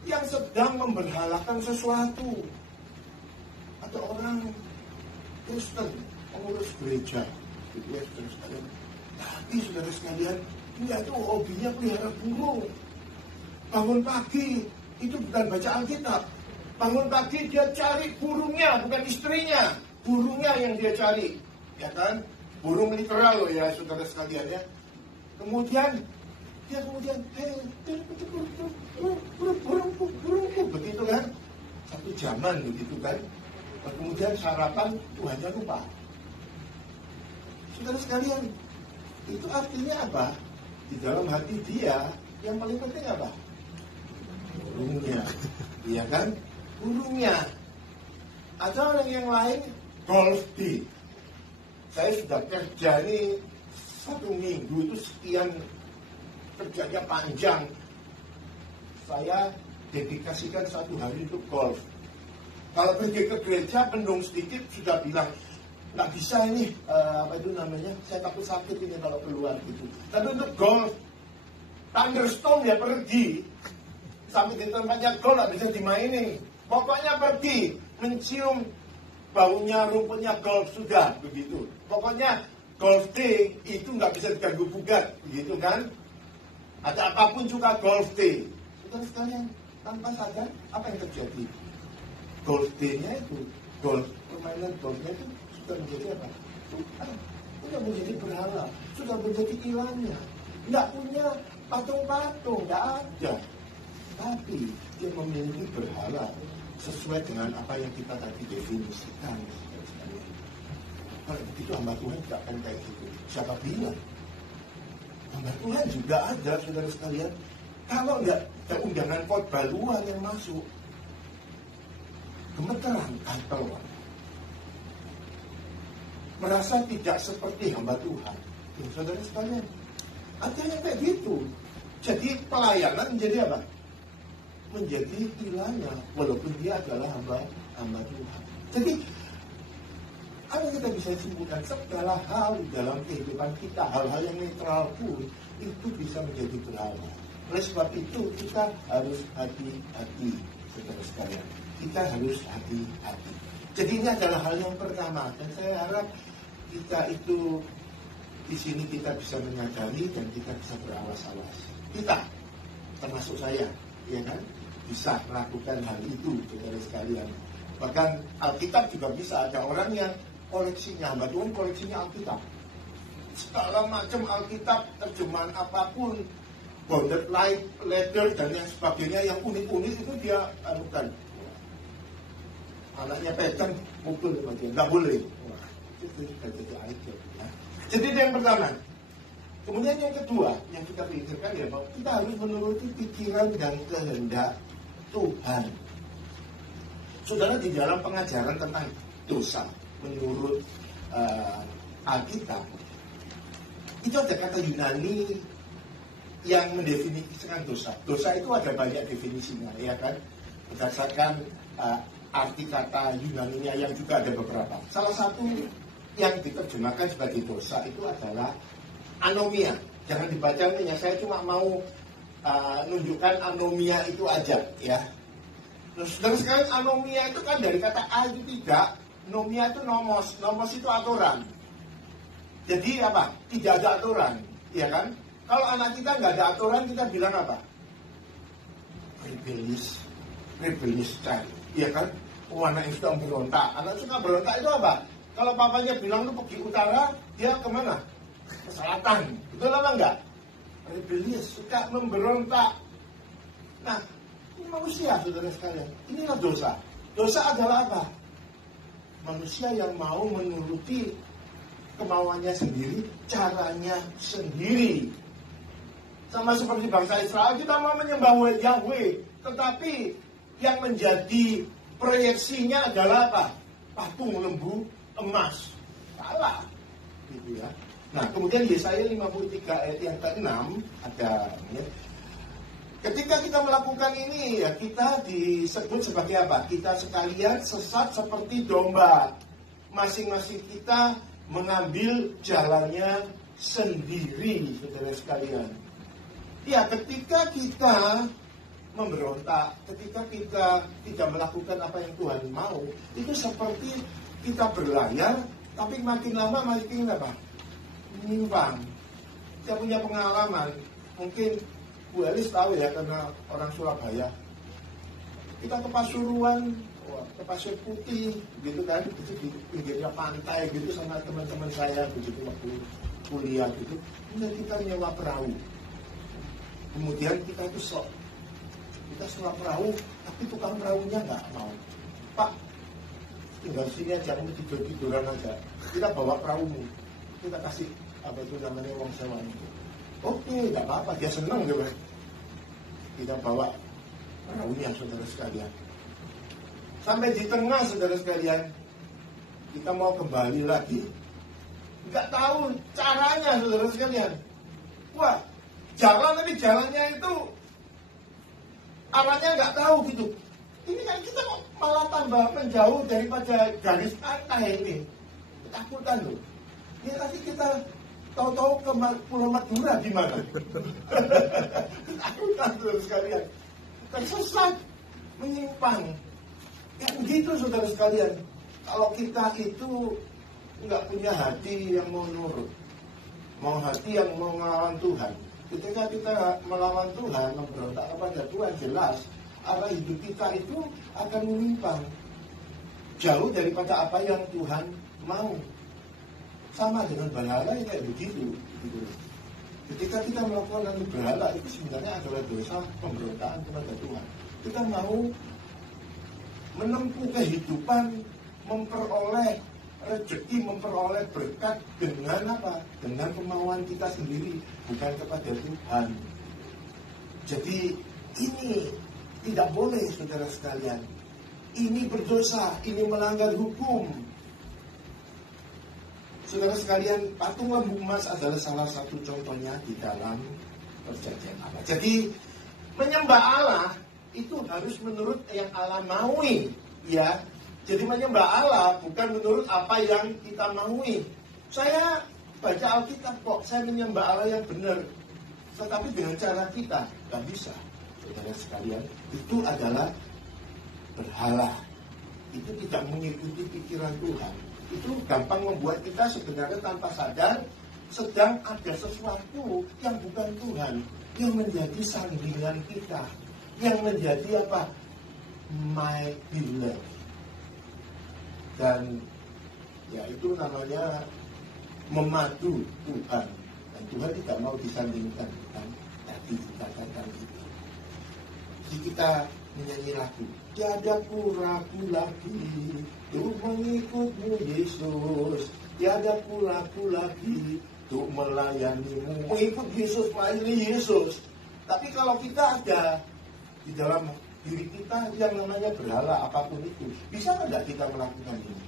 yang sedang memberhalakan sesuatu. Atau orang Kristen, pengurus gereja, gitu ya, saudara sekalian. Tapi saudara sekalian, dia itu hobinya pelihara burung. Bangun pagi, itu bukan baca Alkitab. Bangun pagi dia cari burungnya, bukan istrinya. Burungnya yang dia cari, ya kan? Burung literal loh ya, saudara sekalian ya. Kemudian burung begitu kan, satu zaman begitu kan. Kemudian sarapan Tuhannya lupa. Saudara sekalian, itu artinya apa? Di dalam hati dia yang paling penting apa? Burungnya, iya kan? Burungnya. Atau yang lain, golf day. Saya sudah kerja ini 1 minggu itu sekian, kerjanya panjang. Saya dedikasikan 1 hari untuk golf. Kalau pergi ke gereja, pendung sedikit sudah bilang, nggak bisa ini, apa itu namanya, saya takut sakit ini kalau keluar gitu. Tapi untuk golf, thunderstorm ya pergi. Sampai di tempatnya golf nggak bisa dimainin. Pokoknya pergi, mencium baunya rumputnya golf sudah, begitu. Pokoknya golf day itu nggak bisa diganggu gugat, begitu kan? Atau apapun juga golf day. Saudara sekalian, tanpa sadar apa yang terjadi? Golf day-nya itu, permainan golfnya itu sudah menjadi apa? Sudah menjadi berhala, sudah menjadi ilahnya. Nggak punya patung-patung, nggak ada. Tapi dia memiliki berhala sesuai dengan apa yang kita tadi definisikan. Kalau begitu hamba Tuhan tidak akan kayak gitu. Siapa bilang? Hamba Tuhan juga ada, saudara sekalian. Kalau nggak ada undangan khotbah luar yang masuk, gemeteran kantor, merasa tidak seperti hamba Tuhan. Ya, saudara sekalian, artinya kayak gitu. Jadi pelayanan menjadi apa? Menjadi ilahnya, walaupun dia adalah hamba Tuhan. Jadi Apa kita bisa simpulkan? Segala hal di dalam kehidupan kita, hal-hal yang netral pun, itu bisa menjadi berhala. Oleh sebab itu, kita harus hati-hati, saudara sekalian. Kita harus hati-hati. Jadi ini adalah hal yang pertama, dan saya harap kita itu di sini kita bisa menyadari dan kita bisa berawas-awas. Kita, termasuk saya, ya kan, bisa melakukan hal itu, saudara sekalian. Bahkan Alkitab juga bisa, ada orang yang koleksinya, hamba Tuhan koleksinya Alkitab. Segala macam Alkitab, terjemahan apapun, bonded light, leather, dan yang sebagainya, yang unik-unik itu dia anukan. Anaknya pegang, mukul bagian, nggak boleh. Wah, itu jadi aib ya. Jadi itu yang pertama. Kemudian yang kedua, yang kita pikirkan ya, bahwa kita harus menuruti pikiran dan kehendak Tuhan. Saudara, di dalam pengajaran tentang dosa, menurut Alkitab, itu ada kata Yunani yang mendefinisikan dosa. Dosa itu ada banyak definisinya, ya kan? Berdasarkan arti kata Yunaninya yang juga ada beberapa. Salah satu yang diterjemahkan sebagai dosa itu adalah anomia. Jangan dibaca ini, saya cuma mau nunjukkan anomia itu aja, ya. Terus sekarang anomia itu kan dari kata a itu tidak, nomia itu nomos, nomos itu aturan. Jadi apa? Tidak ada aturan, ya kan? Kalau anak kita nggak ada aturan, kita bilang apa? Rebellious child, ya kan? Anak yang sudah berontak, anak suka berontak itu apa? Kalau papanya bilang lu pergi utara, dia kemana? Ke selatan, betul apa enggak? Rebellious, suka memberontak. Nah, ini manusia, saudara sekalian. Inilah dosa. Dosa adalah apa? Manusia yang mau menuruti kemauannya sendiri, caranya sendiri. Sama seperti bangsa Israel, kita mau menyembah Yahweh, tetapi yang menjadi proyeksinya adalah apa? Patung lembu emas. Salah. Gitu ya. Nah, kemudian Yesaya 53 ayat yang ke-6 ada, ya. Ketika kita melakukan ini, ya kita disebut sebagai apa? Kita sekalian sesat seperti domba. Masing-masing kita mengambil jalannya sendiri, saudara sekalian. Ya, ketika kita memberontak, ketika kita tidak melakukan apa yang Tuhan mau, itu seperti kita berlayar, tapi makin lama makin apa? Menyimpang. Saya punya pengalaman, mungkin Bu Elis tahu ya, karena orang Surabaya. Kita ke Pasuruan, ke Pasir Putih, gitu kan, itu di pinggirnya pantai, gitu sama teman-teman saya, begitu waktu kuliah, gitu. Kemudian kita nyewa perahu. Kemudian kita itu kita sewa perahu, tapi tukang perahunya nggak mau. Pak, tinggal sini aja, kamu tidur-tiduran aja. Kita bawa perahumu, kita kasih apa itu namanya uang sewa itu. Oke, nggak apa-apa, dia senang gitu. Kita bawa perahunya, saudara sekalian. Sampai di tengah, saudara sekalian, kita mau kembali lagi, nggak tahu caranya, saudara sekalian. Wah, jalan tapi jalannya itu arahnya nggak tahu gitu. Ini kan kita malah tambah menjauh daripada garis pantai ini. Ketakutan loh. Ya tadi kita tahu-tahu ke Pulau Madura gimana? Ketakutan saudara sekalian. Tersesat, menyimpang. Ya begitu saudara sekalian. Kalau kita itu nggak punya hati yang mau nurut, mau hati yang mau melawan Tuhan. Ketika kita melawan Tuhan, memberontak kepada Tuhan, jelas arah hidup kita itu akan menyimpang jauh daripada apa yang Tuhan mau. Sama dengan berhala ya kayak begitu. Ketika kita melakukan berhala, itu sebenarnya adalah dosa pemberontakan kepada Tuhan. Kita mau menempuh kehidupan, memperoleh rezeki, memperoleh berkat dengan apa? Dengan kemauan kita sendiri, bukan kepada Tuhan. Jadi ini tidak boleh, saudara sekalian. Ini berdosa, ini melanggar hukum. Saudara sekalian, patung lembu emas adalah salah satu contohnya di dalam perjanjian Allah. Jadi menyembah Allah itu harus menurut yang Allah maui, ya. Jadi menyembah Allah bukan menurut apa yang kita maui. Saya baca Alkitab kok, saya menyembah Allah yang benar. Tetapi dengan cara kita, nggak bisa. Saudara sekalian, itu adalah berhala. Itu tidak mengikuti pikiran Tuhan. Itu gampang membuat kita sebenarnya tanpa sadar sedang ada sesuatu yang bukan Tuhan, yang menjadi sandingan kita, yang menjadi apa? My beloved. Dan ya itu namanya memadu Tuhan. Dan Tuhan tidak mau disandingkan, kan? Tadi dikatakan itu. Jadi kita menyanyi lagu, tiadaku ragu lagi untuk mengikutmu Yesus, tiadaku ragu lagi untuk melayanimu. Mengikut Yesus, melayani Yesus. Tapi kalau kita ada di dalam diri kita yang namanya berhala apapun itu, bisa nggak kita melakukan ini?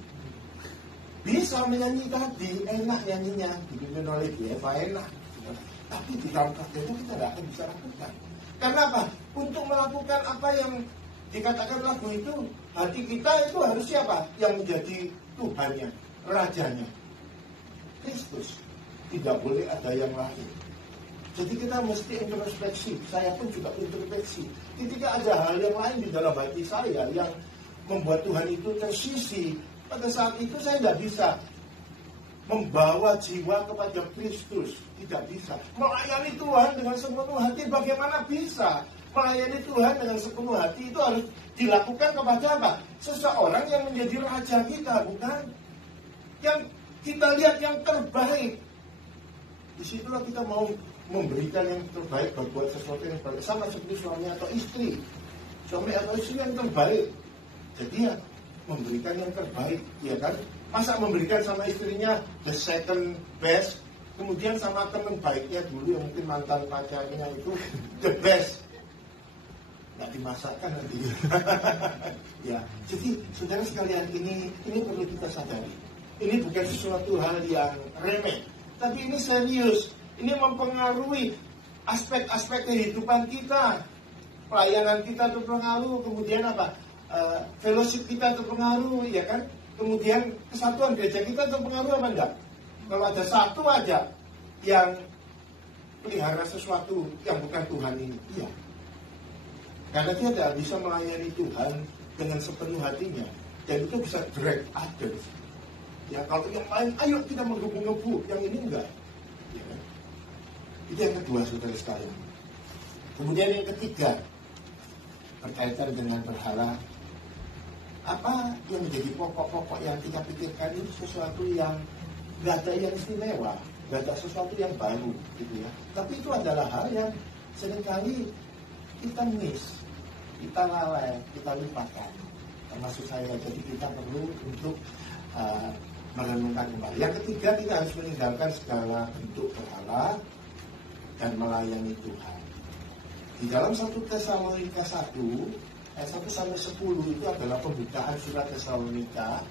Bisa menyanyi tadi, enak nyanyinya, dipimpin oleh Eva enak. Tapi di dalam prakteknya kita nggak akan bisa lakukan. Karena apa? Untuk melakukan apa yang dikatakan lagu itu, hati kita itu harus siapa? Yang menjadi Tuhannya, Rajanya, Kristus. Tidak boleh ada yang lain. Jadi kita mesti introspeksi. Saya pun juga introspeksi. Ketika ada hal yang lain di dalam hati saya yang membuat Tuhan itu tersisi, pada saat itu saya tidak bisa membawa jiwa kepada Kristus. Tidak bisa. Melayani Tuhan dengan sepenuh hati, bagaimana bisa? Melayani Tuhan dengan sepenuh hati itu harus dilakukan kepada apa? Seseorang yang menjadi raja kita, bukan? Yang kita lihat yang terbaik. Disitulah kita mau memberikan yang terbaik, berbuat sesuatu yang terbaik, sama seperti suami atau istri. Suami atau istri yang terbaik. Jadi ya memberikan yang terbaik, ya kan? Masa memberikan sama istrinya the second best, kemudian sama teman baiknya dulu yang mungkin mantan pacarnya itu the best, nggak dimasakkan nanti. Ya, jadi saudara sekalian, ini perlu kita sadari. Ini bukan sesuatu hal yang remeh, tapi ini serius. Ini mempengaruhi aspek-aspek kehidupan kita. Pelayanan kita terpengaruh, kemudian apa? Fellowship kita terpengaruh, ya kan? Kemudian kesatuan gereja kita terpengaruh apa enggak? Kalau ada satu aja yang pelihara sesuatu yang bukan Tuhan ini, iya. Karena dia tidak bisa melayani Tuhan dengan sepenuh hatinya, dan itu bisa drag others. Ya, kalau yang lain, ayo kita menggebu-gebu, yang ini enggak. Ya kan? Itu yang kedua, saudara sekalian. Kemudian yang ketiga, berkaitan dengan berhala. Apa yang menjadi pokok-pokok yang kita pikirkan ini sesuatu yang gak ada yang istimewa, gak ada sesuatu yang baru, gitu ya. Tapi itu adalah hal yang seringkali kita miss, kita lalai, kita lupakan. Termasuk saya, jadi kita perlu untuk merenungkan kembali. Yang ketiga, kita harus meninggalkan segala bentuk berhala dan melayani Tuhan. Di dalam 1 Tesalonika 1 ayat 1-10 itu adalah pembukaan surat Tesalonika.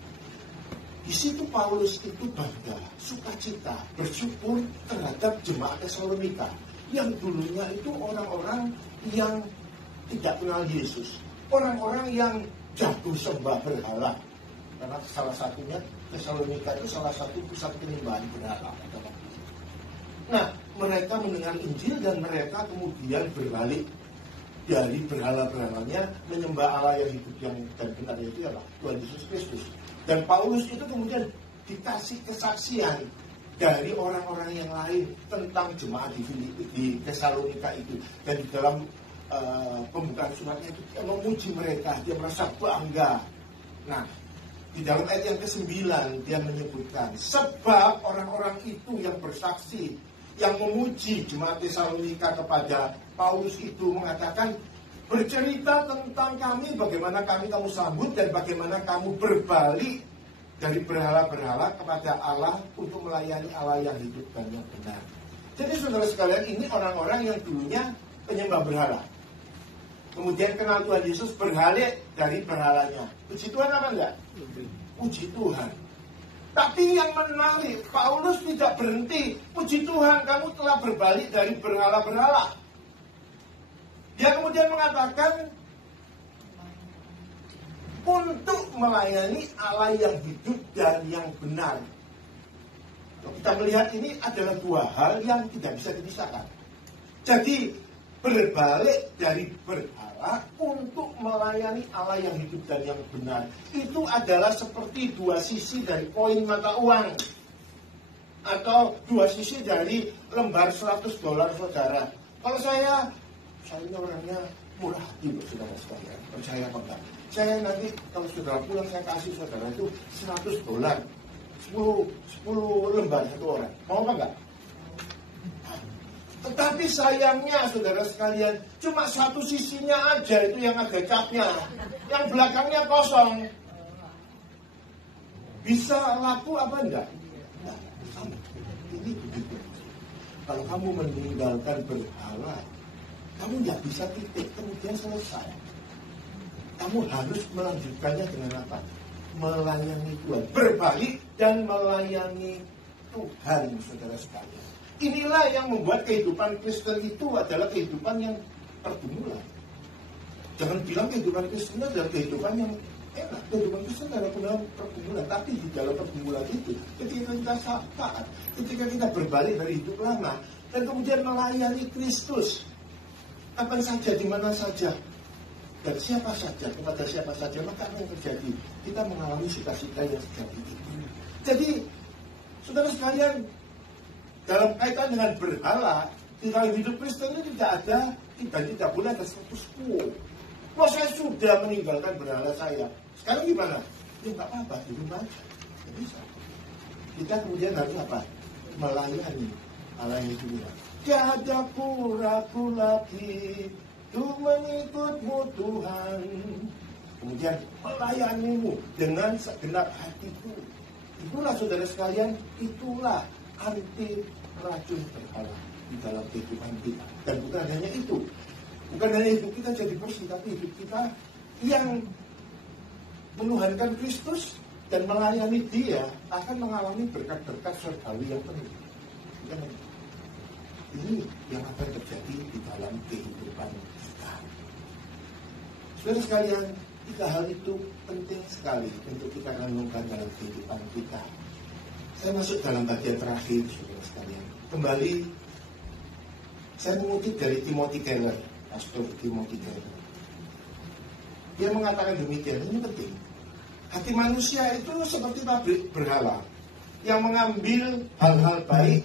Di situ Paulus itu bangga, sukacita, bersyukur terhadap jemaat Tesalonika yang dulunya itu orang-orang yang tidak kenal Yesus, orang-orang yang jatuh sembah berhala. Karena salah satunya Tesalonika itu salah satu pusat penyembahan berhala. Nah, mereka mendengar Injil dan mereka kemudian berbalik dari berhala-berhalanya menyembah Allah yang hidup yang dan benar, yaitu adalah Tuhan Yesus Kristus. Dan Paulus itu kemudian dikasih kesaksian dari orang-orang yang lain tentang jemaat di Tesalonika itu. Dan di dalam pembukaan suratnya itu dia memuji mereka, dia merasa bangga. Nah, di dalam ayat yang ke-9 dia menyebutkan, sebab orang-orang itu yang bersaksi, yang memuji jemaat Tesalonika kepada Paulus itu mengatakan, bercerita tentang kami, bagaimana kami kamu sambut dan bagaimana kamu berbalik dari berhala-berhala kepada Allah untuk melayani Allah yang hidup dan yang benar. Jadi saudara sekalian, ini orang-orang yang dulunya penyembah berhala, kemudian kenal Tuhan Yesus, berbalik dari berhalanya. Puji Tuhan apa enggak? Puji Tuhan. Tapi yang menarik, Paulus tidak berhenti. Puji Tuhan, kamu telah berbalik dari berhala-berhala. Dia kemudian mengatakan, untuk melayani Allah yang hidup dan yang benar. Kalau kita melihat ini adalah dua hal yang tidak bisa dipisahkan. Jadi berbalik dari berhala untuk melayani Allah yang hidup dan yang benar, itu adalah seperti dua sisi dari koin mata uang, atau dua sisi dari lembar $100, saudara. Kalau saya ini orangnya murah hati, saudara sekalian. Percaya apa enggak? Saya nanti kalau saudara pulang, saya kasih saudara itu $100, 10 lembar satu orang. Mau apa enggak? Tetapi sayangnya saudara sekalian, cuma satu sisinya aja itu yang ada capnya, yang belakangnya kosong. Bisa laku apa enggak? Nah, sama. Ini begitu. Kalau kamu meninggalkan berhala, kamu nggak bisa titik kemudian selesai. Kamu harus melanjutkannya dengan apa? Melayani Tuhan, berbalik dan melayani Tuhan, saudara sekalian. Inilah yang membuat kehidupan Kristen itu adalah kehidupan yang pergumulan. Jangan bilang kehidupan Kristen adalah kehidupan yang enak. Kehidupan Kristen adalah pergumulan. Tapi di dalam pergumulan itu, ketika kita taat, ketika kita berbalik dari hidup lama, dan kemudian melayani Kristus, kapan saja, di mana saja, dan siapa saja, kepada siapa saja, maka apa yang terjadi? Kita mengalami sukacita yang sejati itu. Jadi, saudara sekalian, dalam kaitan dengan berhala, di dalam hidup Kristen ini tidak boleh ada status quo. Kalau saya sudah meninggalkan berhala saya, sekarang gimana? Ya nggak apa-apa, di rumah aja. Nggak bisa. Kita kemudian harus apa? Melayani Allah yang hidup. Tiada ragu lagi untuk mengikutmu Tuhan. Kemudian melayanimu dengan segenap hatiku. Itulah saudara sekalian, itulah anti racun berhala di dalam kehidupan kita. Dan bukan hanya itu. Bukan hanya hidup kita jadi bersih, tapi hidup kita yang menuhankan Kristus dan melayani Dia akan mengalami berkat-berkat surgawi yang penuh. Ini yang akan terjadi di dalam kehidupan kita. Saudara sekalian, 3 hal itu penting sekali untuk kita renungkan dalam kehidupan kita. Saya masuk dalam bagian terakhir, saudara sekalian. Kembali, saya mengutip dari Timothy Keller, Pastor Timothy Keller. Dia mengatakan demikian, ini penting. Hati manusia itu seperti pabrik berhala yang mengambil hal-hal baik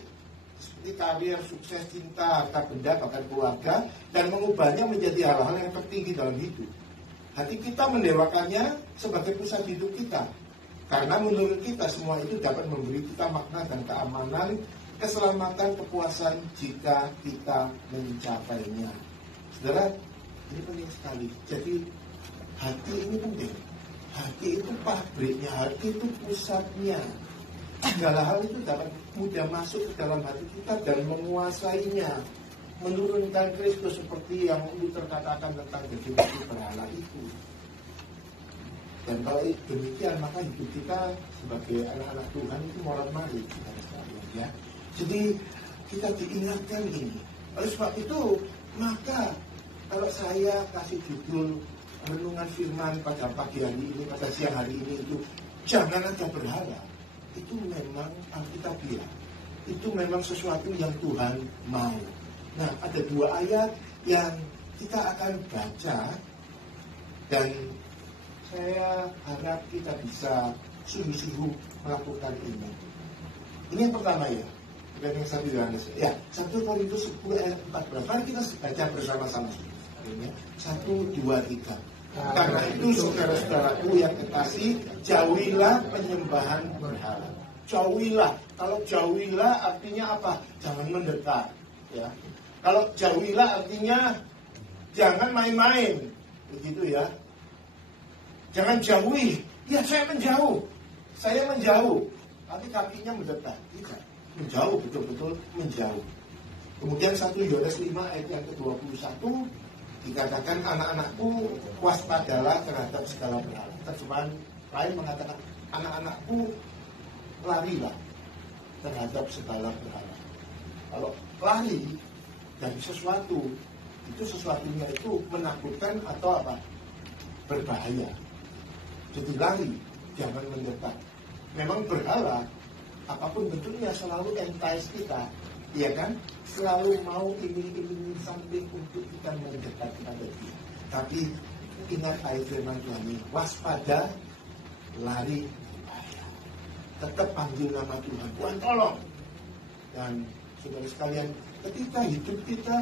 seperti karir, sukses, cinta, harta benda, bahkan keluarga, dan mengubahnya menjadi hal-hal yang tertinggi dalam hidup. Hati kita mendewakannya sebagai pusat hidup kita. Karena menurut kita semua itu dapat memberi kita makna dan keamanan, keselamatan, kepuasan jika kita mencapainya. Saudara, ini penting sekali. Jadi hati ini penting. Hati itu pabriknya, hati itu pusatnya. Segala hal itu dapat mudah masuk ke dalam hati kita dan menguasainya, menurunkan Kristus seperti yang Luther katakan tentang definisi berhala itu. Dan kalau demikian, maka hidup kita sebagai anak-anak Tuhan itu moral mari, ya. Jadi kita diingatkan ini. Oleh sebab itu, maka kalau saya kasih judul renungan firman pada pagi hari ini, pada siang hari ini itu jangan ada berhala. Itu memang alkitabiah. Itu memang sesuatu yang Tuhan mau. Nah, ada 2 ayat yang kita akan baca dan saya harap kita bisa sungguh-sungguh melakukan ini. Ini yang pertama ya. Bukan yang satu Yohanes. Ya, 1 Korintus 10 ayat 14. Mari kita baca bersama-sama. 1, 2, 3. Karena itu saudara-saudaraku yang kekasih, jauhilah penyembahan berhala. Jauhilah. Kalau jauhilah artinya apa? Jangan mendekat. Ya. Kalau jauhilah artinya jangan main-main. Begitu ya. Jangan jauhi. Ya, saya menjauh. Saya menjauh. Tapi kakinya mendekat. Tidak. Menjauh, betul-betul menjauh. Kemudian 1 Yohanes 5 ayat yang ke-21 dikatakan, anak-anakku waspadalah terhadap segala berhala. Terjemahan lain mengatakan, anak-anakku larilah terhadap segala berhala. Kalau lari dari sesuatu, itu sesuatunya itu menakutkan atau apa? Berbahaya. Jadi lari, jangan mendekat. Memang berhala, apapun bentuknya selalu entice kita, iya kan? Selalu mau iming-iming samping untuk kita mendekat kepada dia. Tapi ingat ayat firman Tuhan ini, waspada, lari, tetap panggil nama Tuhan, Tuhan tolong. Dan saudara sekalian, ketika hidup kita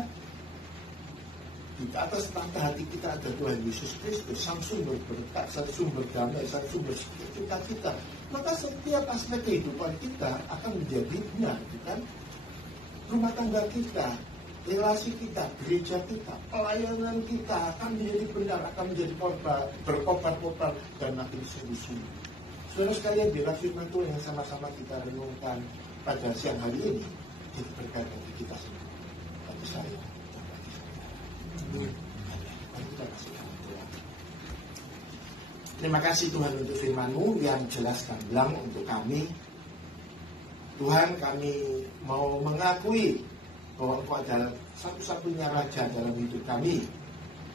di atas tahta hati kita ada Tuhan Yesus Kristus, sang sumber berkat, sang sumber damai, sang sumber cita-cita, maka setiap aspek kehidupan kita akan menjadi benar, kan? Rumah tangga kita, relasi kita, gereja kita, pelayanan kita akan menjadi benar, akan menjadi berkobar-kobar dan makin sungguh-sungguh. Saudara sekalian, biarlah firman Tuhan yang sama-sama kita renungkan pada siang hari ini jadi berkat bagi kita semua, bagi saya. Terima kasih Tuhan untuk firman-Mu yang jelas gamblang untuk kami. Tuhan, kami mau mengakui bahwa Engkau adalah satu-satunya Raja dalam hidup kami.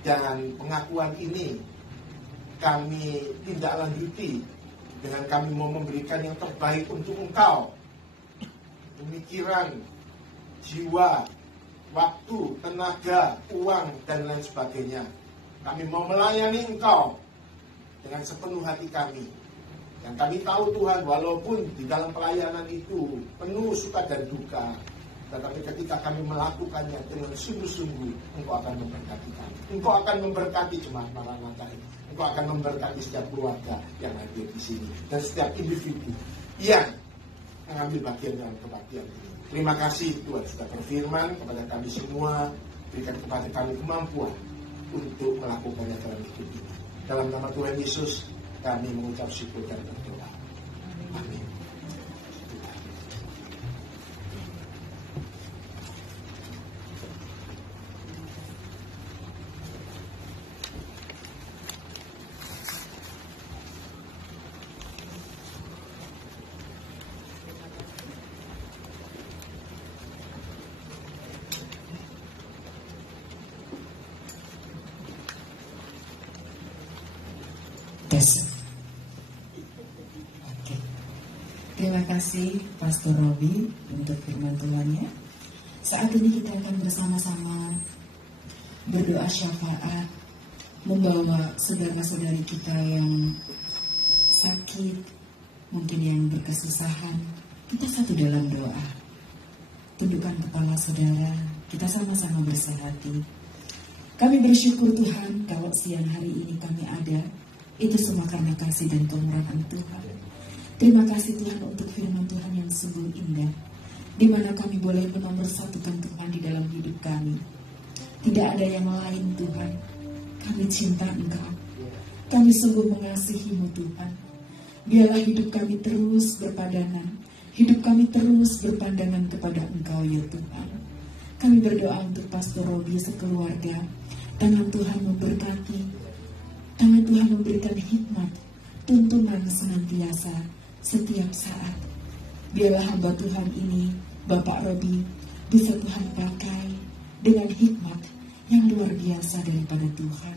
Dan pengakuan ini kami tindak lanjuti dengan kami mau memberikan yang terbaik untuk Engkau. Pemikiran, jiwa, waktu, tenaga, uang, dan lain sebagainya. Kami mau melayani Engkau dengan sepenuh hati kami. Yang kami tahu Tuhan, walaupun di dalam pelayanan itu penuh suka dan duka, tetapi ketika kami melakukannya dengan sungguh-sungguh, Engkau akan memberkati kami. Engkau akan memberkati jemaat Maranatha ini. Engkau akan memberkati setiap keluarga yang hadir di sini dan setiap individu yang mengambil bagian dalam kebaktian ini. Terima kasih Tuhan sudah berfirman kepada kami semua, berikan kepada kami kemampuan untuk melakukannya dalam hidup ini. Dalam nama Tuhan Yesus kami mengucap syukur dan berdoa. Amin. Oke. Terima kasih Pastor Robi untuk firman Tuhannya. Saat ini kita akan bersama-sama berdoa syafaat, membawa saudara-saudari kita yang sakit, mungkin yang berkesusahan. Kita satu dalam doa. Tundukkan kepala saudara, kita sama-sama bersehati. Kami bersyukur Tuhan kalau siang hari ini kami ada. Itu semua karena kasih dan kemurahan Tuhan. Terima kasih Tuhan untuk firman Tuhan yang sungguh indah, di mana kami boleh menomorsatukan Tuhan di dalam hidup kami. Tidak ada yang lain Tuhan. Kami cinta Engkau. Kami sungguh mengasihi-Mu Tuhan. Biarlah hidup kami terus berpadanan. Hidup kami terus berpandangan kepada Engkau ya Tuhan. Kami berdoa untuk Pastor Robi sekeluarga. Tangan Tuhan memberkati. Tangan Tuhan memberikan hikmat, tuntunan senantiasa, setiap saat. Biarlah hamba Tuhan ini, Bapak Robi, bisa Tuhan pakai dengan hikmat yang luar biasa daripada Tuhan.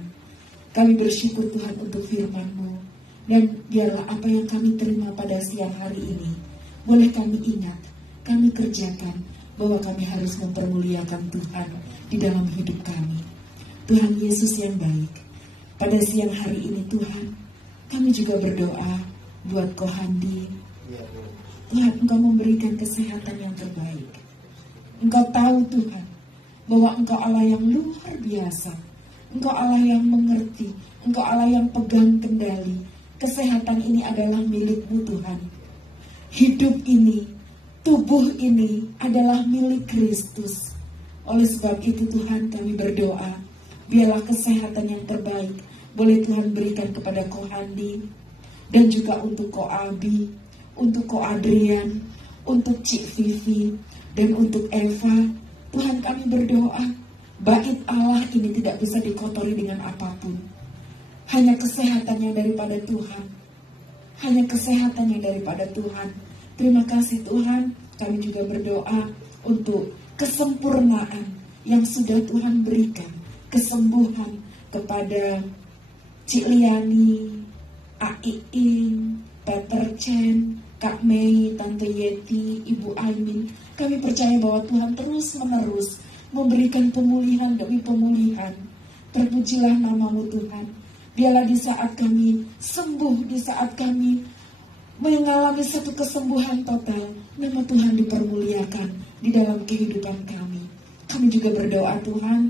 Kami bersyukur Tuhan untuk firman-Mu, dan biarlah apa yang kami terima pada siang hari ini, boleh kami ingat, kami kerjakan, bahwa kami harus mempermuliakan Tuhan di dalam hidup kami. Tuhan Yesus yang baik, pada siang hari ini Tuhan, kami juga berdoa buat Kohandi. Tuhan, Engkau memberikan kesehatan yang terbaik. Engkau tahu Tuhan, bahwa Engkau Allah yang luar biasa. Engkau Allah yang mengerti. Engkau Allah yang pegang kendali. Kesehatan ini adalah milik-Mu Tuhan. Hidup ini, tubuh ini adalah milik Kristus. Oleh sebab itu Tuhan kami berdoa, biarlah kesehatan yang terbaik boleh Tuhan berikan kepada Kohandi, dan juga untuk Ko Abi, untuk Ko Adrian, untuk Cik Vivi, dan untuk Eva. Tuhan kami berdoa, bait Allah ini tidak bisa dikotori dengan apapun. Hanya kesehatan yang daripada Tuhan. Hanya kesehatan yang daripada Tuhan. Terima kasih Tuhan, kami juga berdoa untuk kesempurnaan yang sudah Tuhan berikan. Kesembuhan kepada Cik Liani, A Iing, Peter Chen, Kak Mei, Tante Yeti, Ibu Aimin. Kami percaya bahwa Tuhan terus-menerus memberikan pemulihan demi pemulihan. Terpujilah nama-Mu Tuhan. Biarlah di saat kami sembuh, di saat kami mengalami satu kesembuhan total, nama Tuhan dipermuliakan di dalam kehidupan kami. Kami juga berdoa Tuhan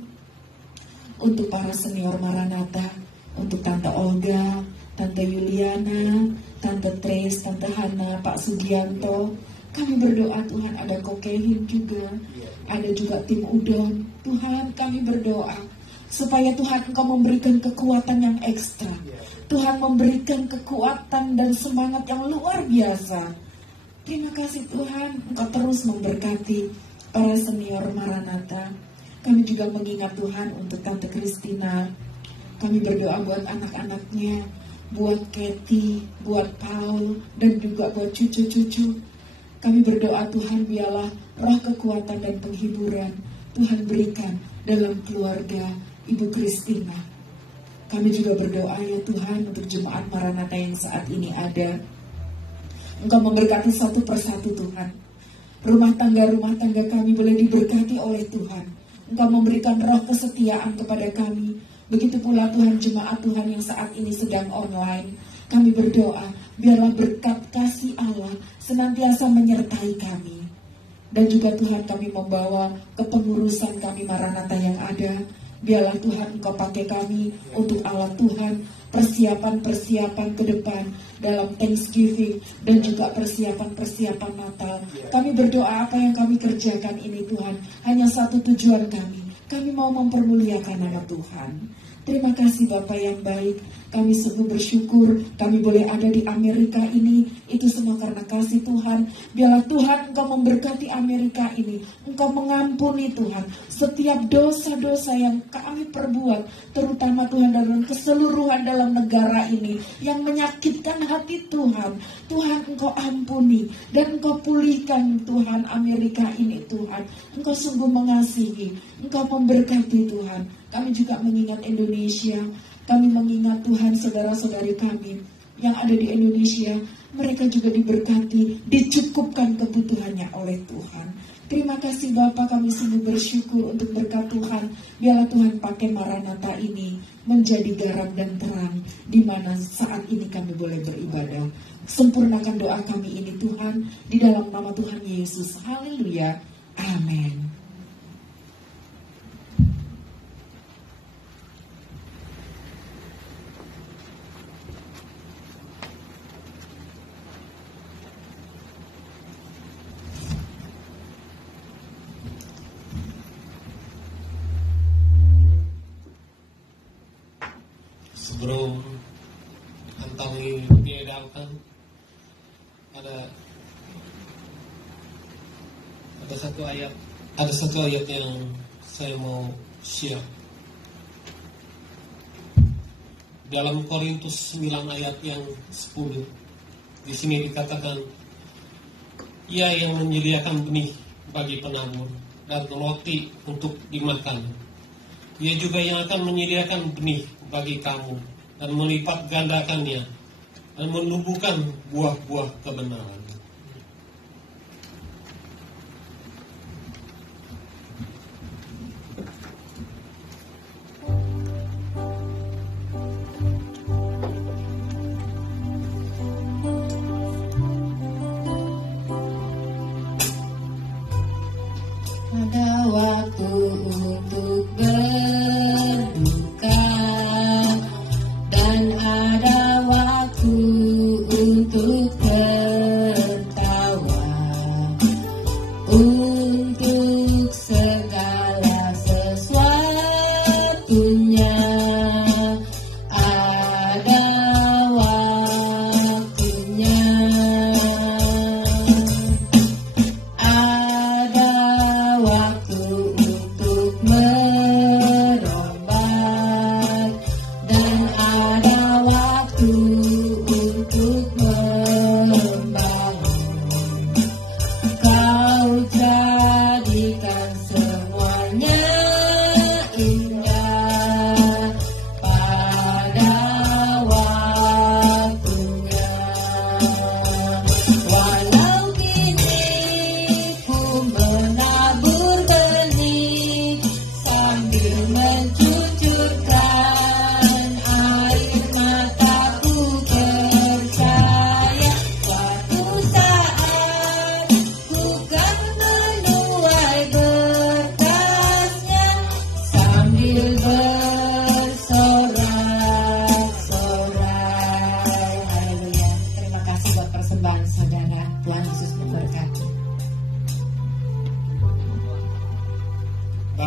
untuk para senior Maranatha, untuk Tante Olga, Tante Yuliana, Tante Trace, Tante Hana, Pak Sugianto. Kami berdoa Tuhan, ada Kokehin juga, ada juga tim Udon. Tuhan, kami berdoa supaya Tuhan Engkau memberikan kekuatan yang ekstra. Tuhan memberikan kekuatan dan semangat yang luar biasa. Terima kasih Tuhan, Engkau terus memberkati para senior Maranatha. Kami juga mengingat Tuhan untuk Tante Christina. Kami berdoa buat anak-anaknya, buat Kathy, buat Paul, dan juga buat cucu-cucu. Kami berdoa Tuhan, biarlah roh kekuatan dan penghiburan Tuhan berikan dalam keluarga Ibu Christina. Kami juga berdoa ya Tuhan untuk jemaat Maranatha yang saat ini ada. Engkau memberkati satu persatu Tuhan. Rumah tangga kami boleh diberkati oleh Tuhan. Engkau memberikan roh kesetiaan kepada kami. Begitu pula Tuhan, jemaat Tuhan yang saat ini sedang online. Kami berdoa, biarlah berkat kasih Allah senantiasa menyertai kami. Dan juga Tuhan, kami membawa kepengurusan kami Maranatha yang ada. Biarlah Tuhan Engkau pakai kami untuk Allah Tuhan, persiapan-persiapan ke depan dalam Thanksgiving dan juga persiapan-persiapan Natal. Kami berdoa apa yang kami kerjakan ini Tuhan, hanya satu tujuan kami. Kami mau mempermuliakan nama Tuhan. Terima kasih Bapak yang baik. Kami sungguh bersyukur kami boleh ada di Amerika ini. Itu semua karena kasih Tuhan. Biarlah Tuhan Engkau memberkati Amerika ini. Engkau mengampuni Tuhan setiap dosa-dosa yang kami perbuat, terutama Tuhan dalam keseluruhan dalam negara ini yang menyakitkan hati Tuhan. Tuhan Engkau ampuni dan Engkau pulihkan Tuhan Amerika ini Tuhan. Engkau sungguh mengasihi, Engkau memberkati Tuhan. Kami juga mengingat Indonesia. Kami mengingat Tuhan saudara-saudari kami yang ada di Indonesia. Mereka juga diberkati, dicukupkan kebutuhannya oleh Tuhan. Terima kasih Bapa, kami sungguh bersyukur untuk berkat Tuhan. Biarlah Tuhan pakai Maranatha ini menjadi garam dan terang di mana saat ini kami boleh beribadah. Sempurnakan doa kami ini Tuhan, di dalam nama Tuhan Yesus. Haleluya. Amin. Sebelum Antoni diedarkan, ada satu ayat yang saya mau share. Dalam Korintus 9 ayat yang 10, di sini dikatakan, Ia yang menyediakan benih bagi penabur dan roti untuk dimakan. Ia juga yang akan menyediakan benih bagi kamu dan melipat gandakannya dan menumbuhkan buah-buah kebenaran. Ada waktu untuk berduka dan ada waktu untuk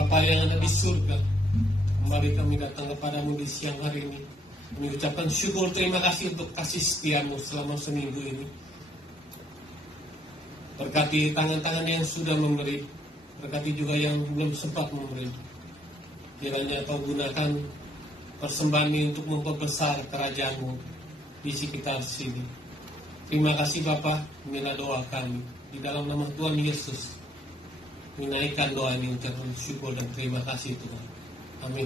Bapa yang ada di surga, kembali kami datang kepadamu di siang hari ini, mengucapkan syukur terima kasih untuk kasih setiamu selama seminggu ini. Berkati tangan-tangan yang sudah memberi, berkati juga yang belum sempat memberi. Kiranya Kau gunakan persembahan ini untuk memperbesar kerajaan-Mu di sekitar sini. Terima kasih Bapa, inilah doa kami. Di dalam nama Tuhan Yesus, menaikkan doa ini ucapan syukur dan terima kasih Tuhan. Amin.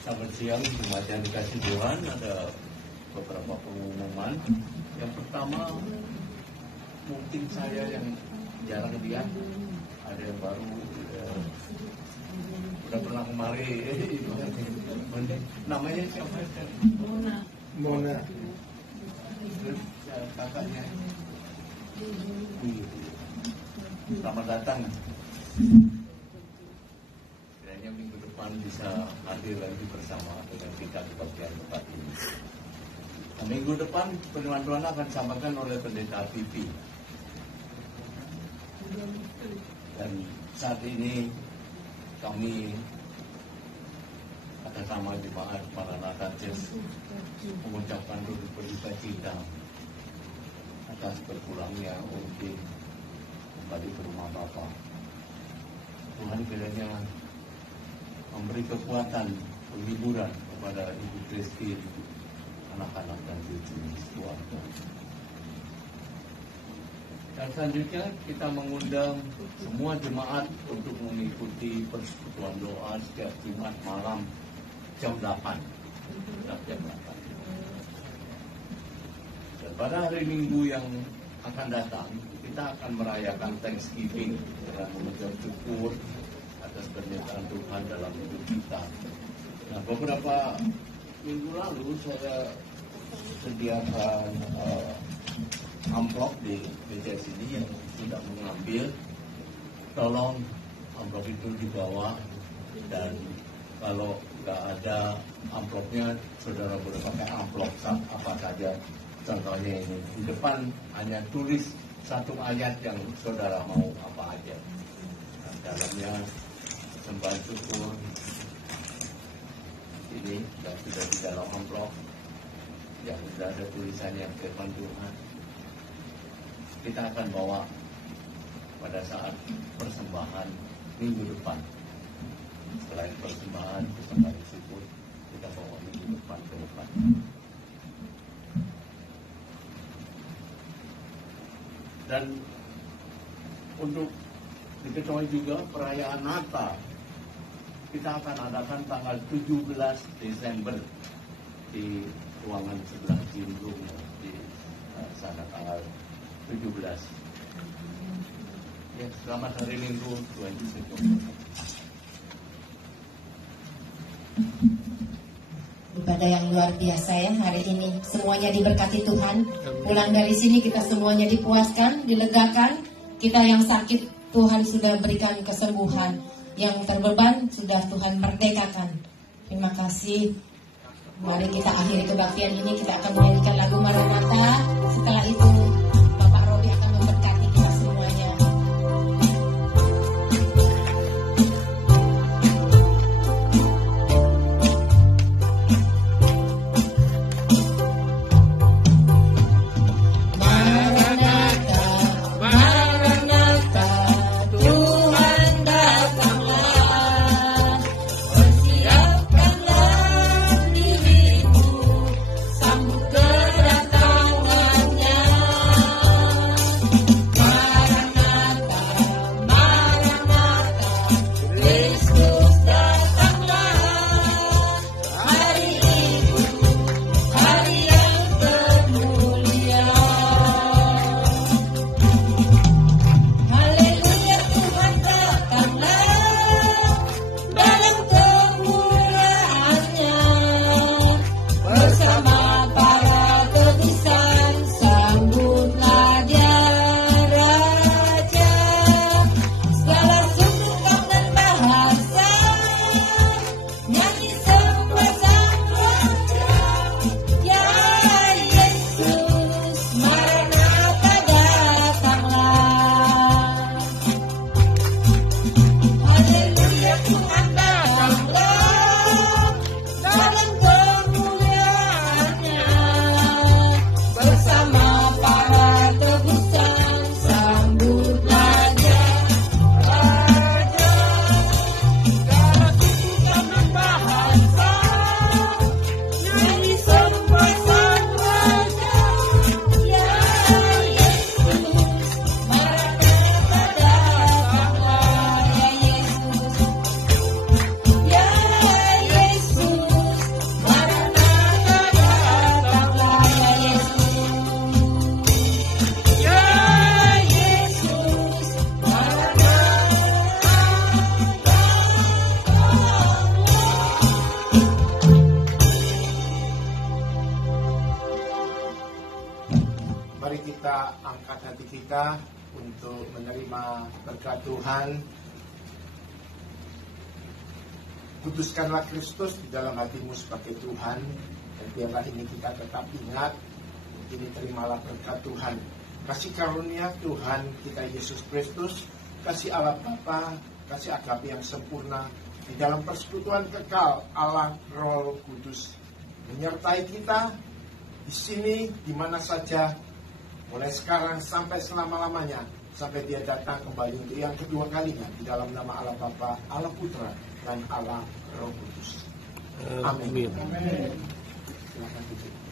Selamat siang, jemaat yang dikasih Tuhan. Ada beberapa pengumuman. Yang pertama, mungkin saya yang jarang lihat, ada yang baru udah pernah kemari. Namanya siapa? Mona. Terus kakaknya. Selamat datang. Kiranya minggu depan bisa hadir lagi bersama dengan kita di bagian tempat ini. Nah, minggu depan firman Tuhan akan disampaikan oleh Pendeta Pipi. Dan saat ini kami atas nama jemaat Maranatha Church mengucapkan turut berduka cita atas berpulangnya Undin kembali ke rumah Bapa. Tuhan kiranya memberi kekuatan, penghiburan kepada Ibu Christine, anak-anak dan cucu keluarga. Dan selanjutnya kita mengundang semua jemaat untuk mengikuti persekutuan doa setiap Jumat malam jam 8. Dan pada hari Minggu yang akan datang, kita akan merayakan Thanksgiving dengan mengucap syukur atas penyertaan Tuhan dalam hidup kita. Nah, beberapa minggu lalu saya sediakan amplop di meja sini yang sudah mengambil. Tolong amplop itu dibawa, dan kalau nggak ada amplopnya, saudara boleh pakai amplop apa saja. Contohnya ini, di depan hanya tulis satu ayat yang saudara mau apa aja. Nah, dalamnya sembahan syukur ini yang sudah di dalam amplop, yang sudah ada tulisannya firman Tuhan. Kita akan bawa pada saat persembahan minggu depan. Selain persembahan syukur, kita bawa minggu depan ke depan. Dan untuk diketahui juga perayaan Natal kita akan adakan tanggal 17 Desember di ruangan sebelah Jindung di sana tanggal 17. Ya, selamat hari Minggu, Tuhan Yesus memberkati. Ibadah yang luar biasa ya hari ini. Semuanya diberkati Tuhan. Pulang dari sini kita semuanya dipuaskan, dilegakan. Kita yang sakit Tuhan sudah berikan kesembuhan. Yang terbeban sudah Tuhan merdekakan. Terima kasih. Mari kita akhiri kebaktian ini. Kita akan menyanyikan lagu Maranatha. Setelah itu Bapak Robi akan memberkati kita semuanya. Maranatha, Maranatha, Tuhan datanglah. Persiapkanlah dirimu, sambut kedatangannya. kita untuk menerima berkat Tuhan. Kuduskanlah Kristus di dalam hatimu sebagai Tuhan, dan biarlah ini kita tetap ingat. Ini terimalah berkat Tuhan, kasih karunia Tuhan kita Yesus Kristus, kasih Allah Bapa, kasih agape yang sempurna, di dalam persekutuan kekal Allah Roh Kudus menyertai kita di sini, di mana saja, mulai sekarang sampai selama-lamanya, sampai Dia datang kembali untuk yang kedua kalinya, di dalam nama Allah Bapa, Allah Putra, dan Allah Roh Kudus. Amin. Silakan duduk.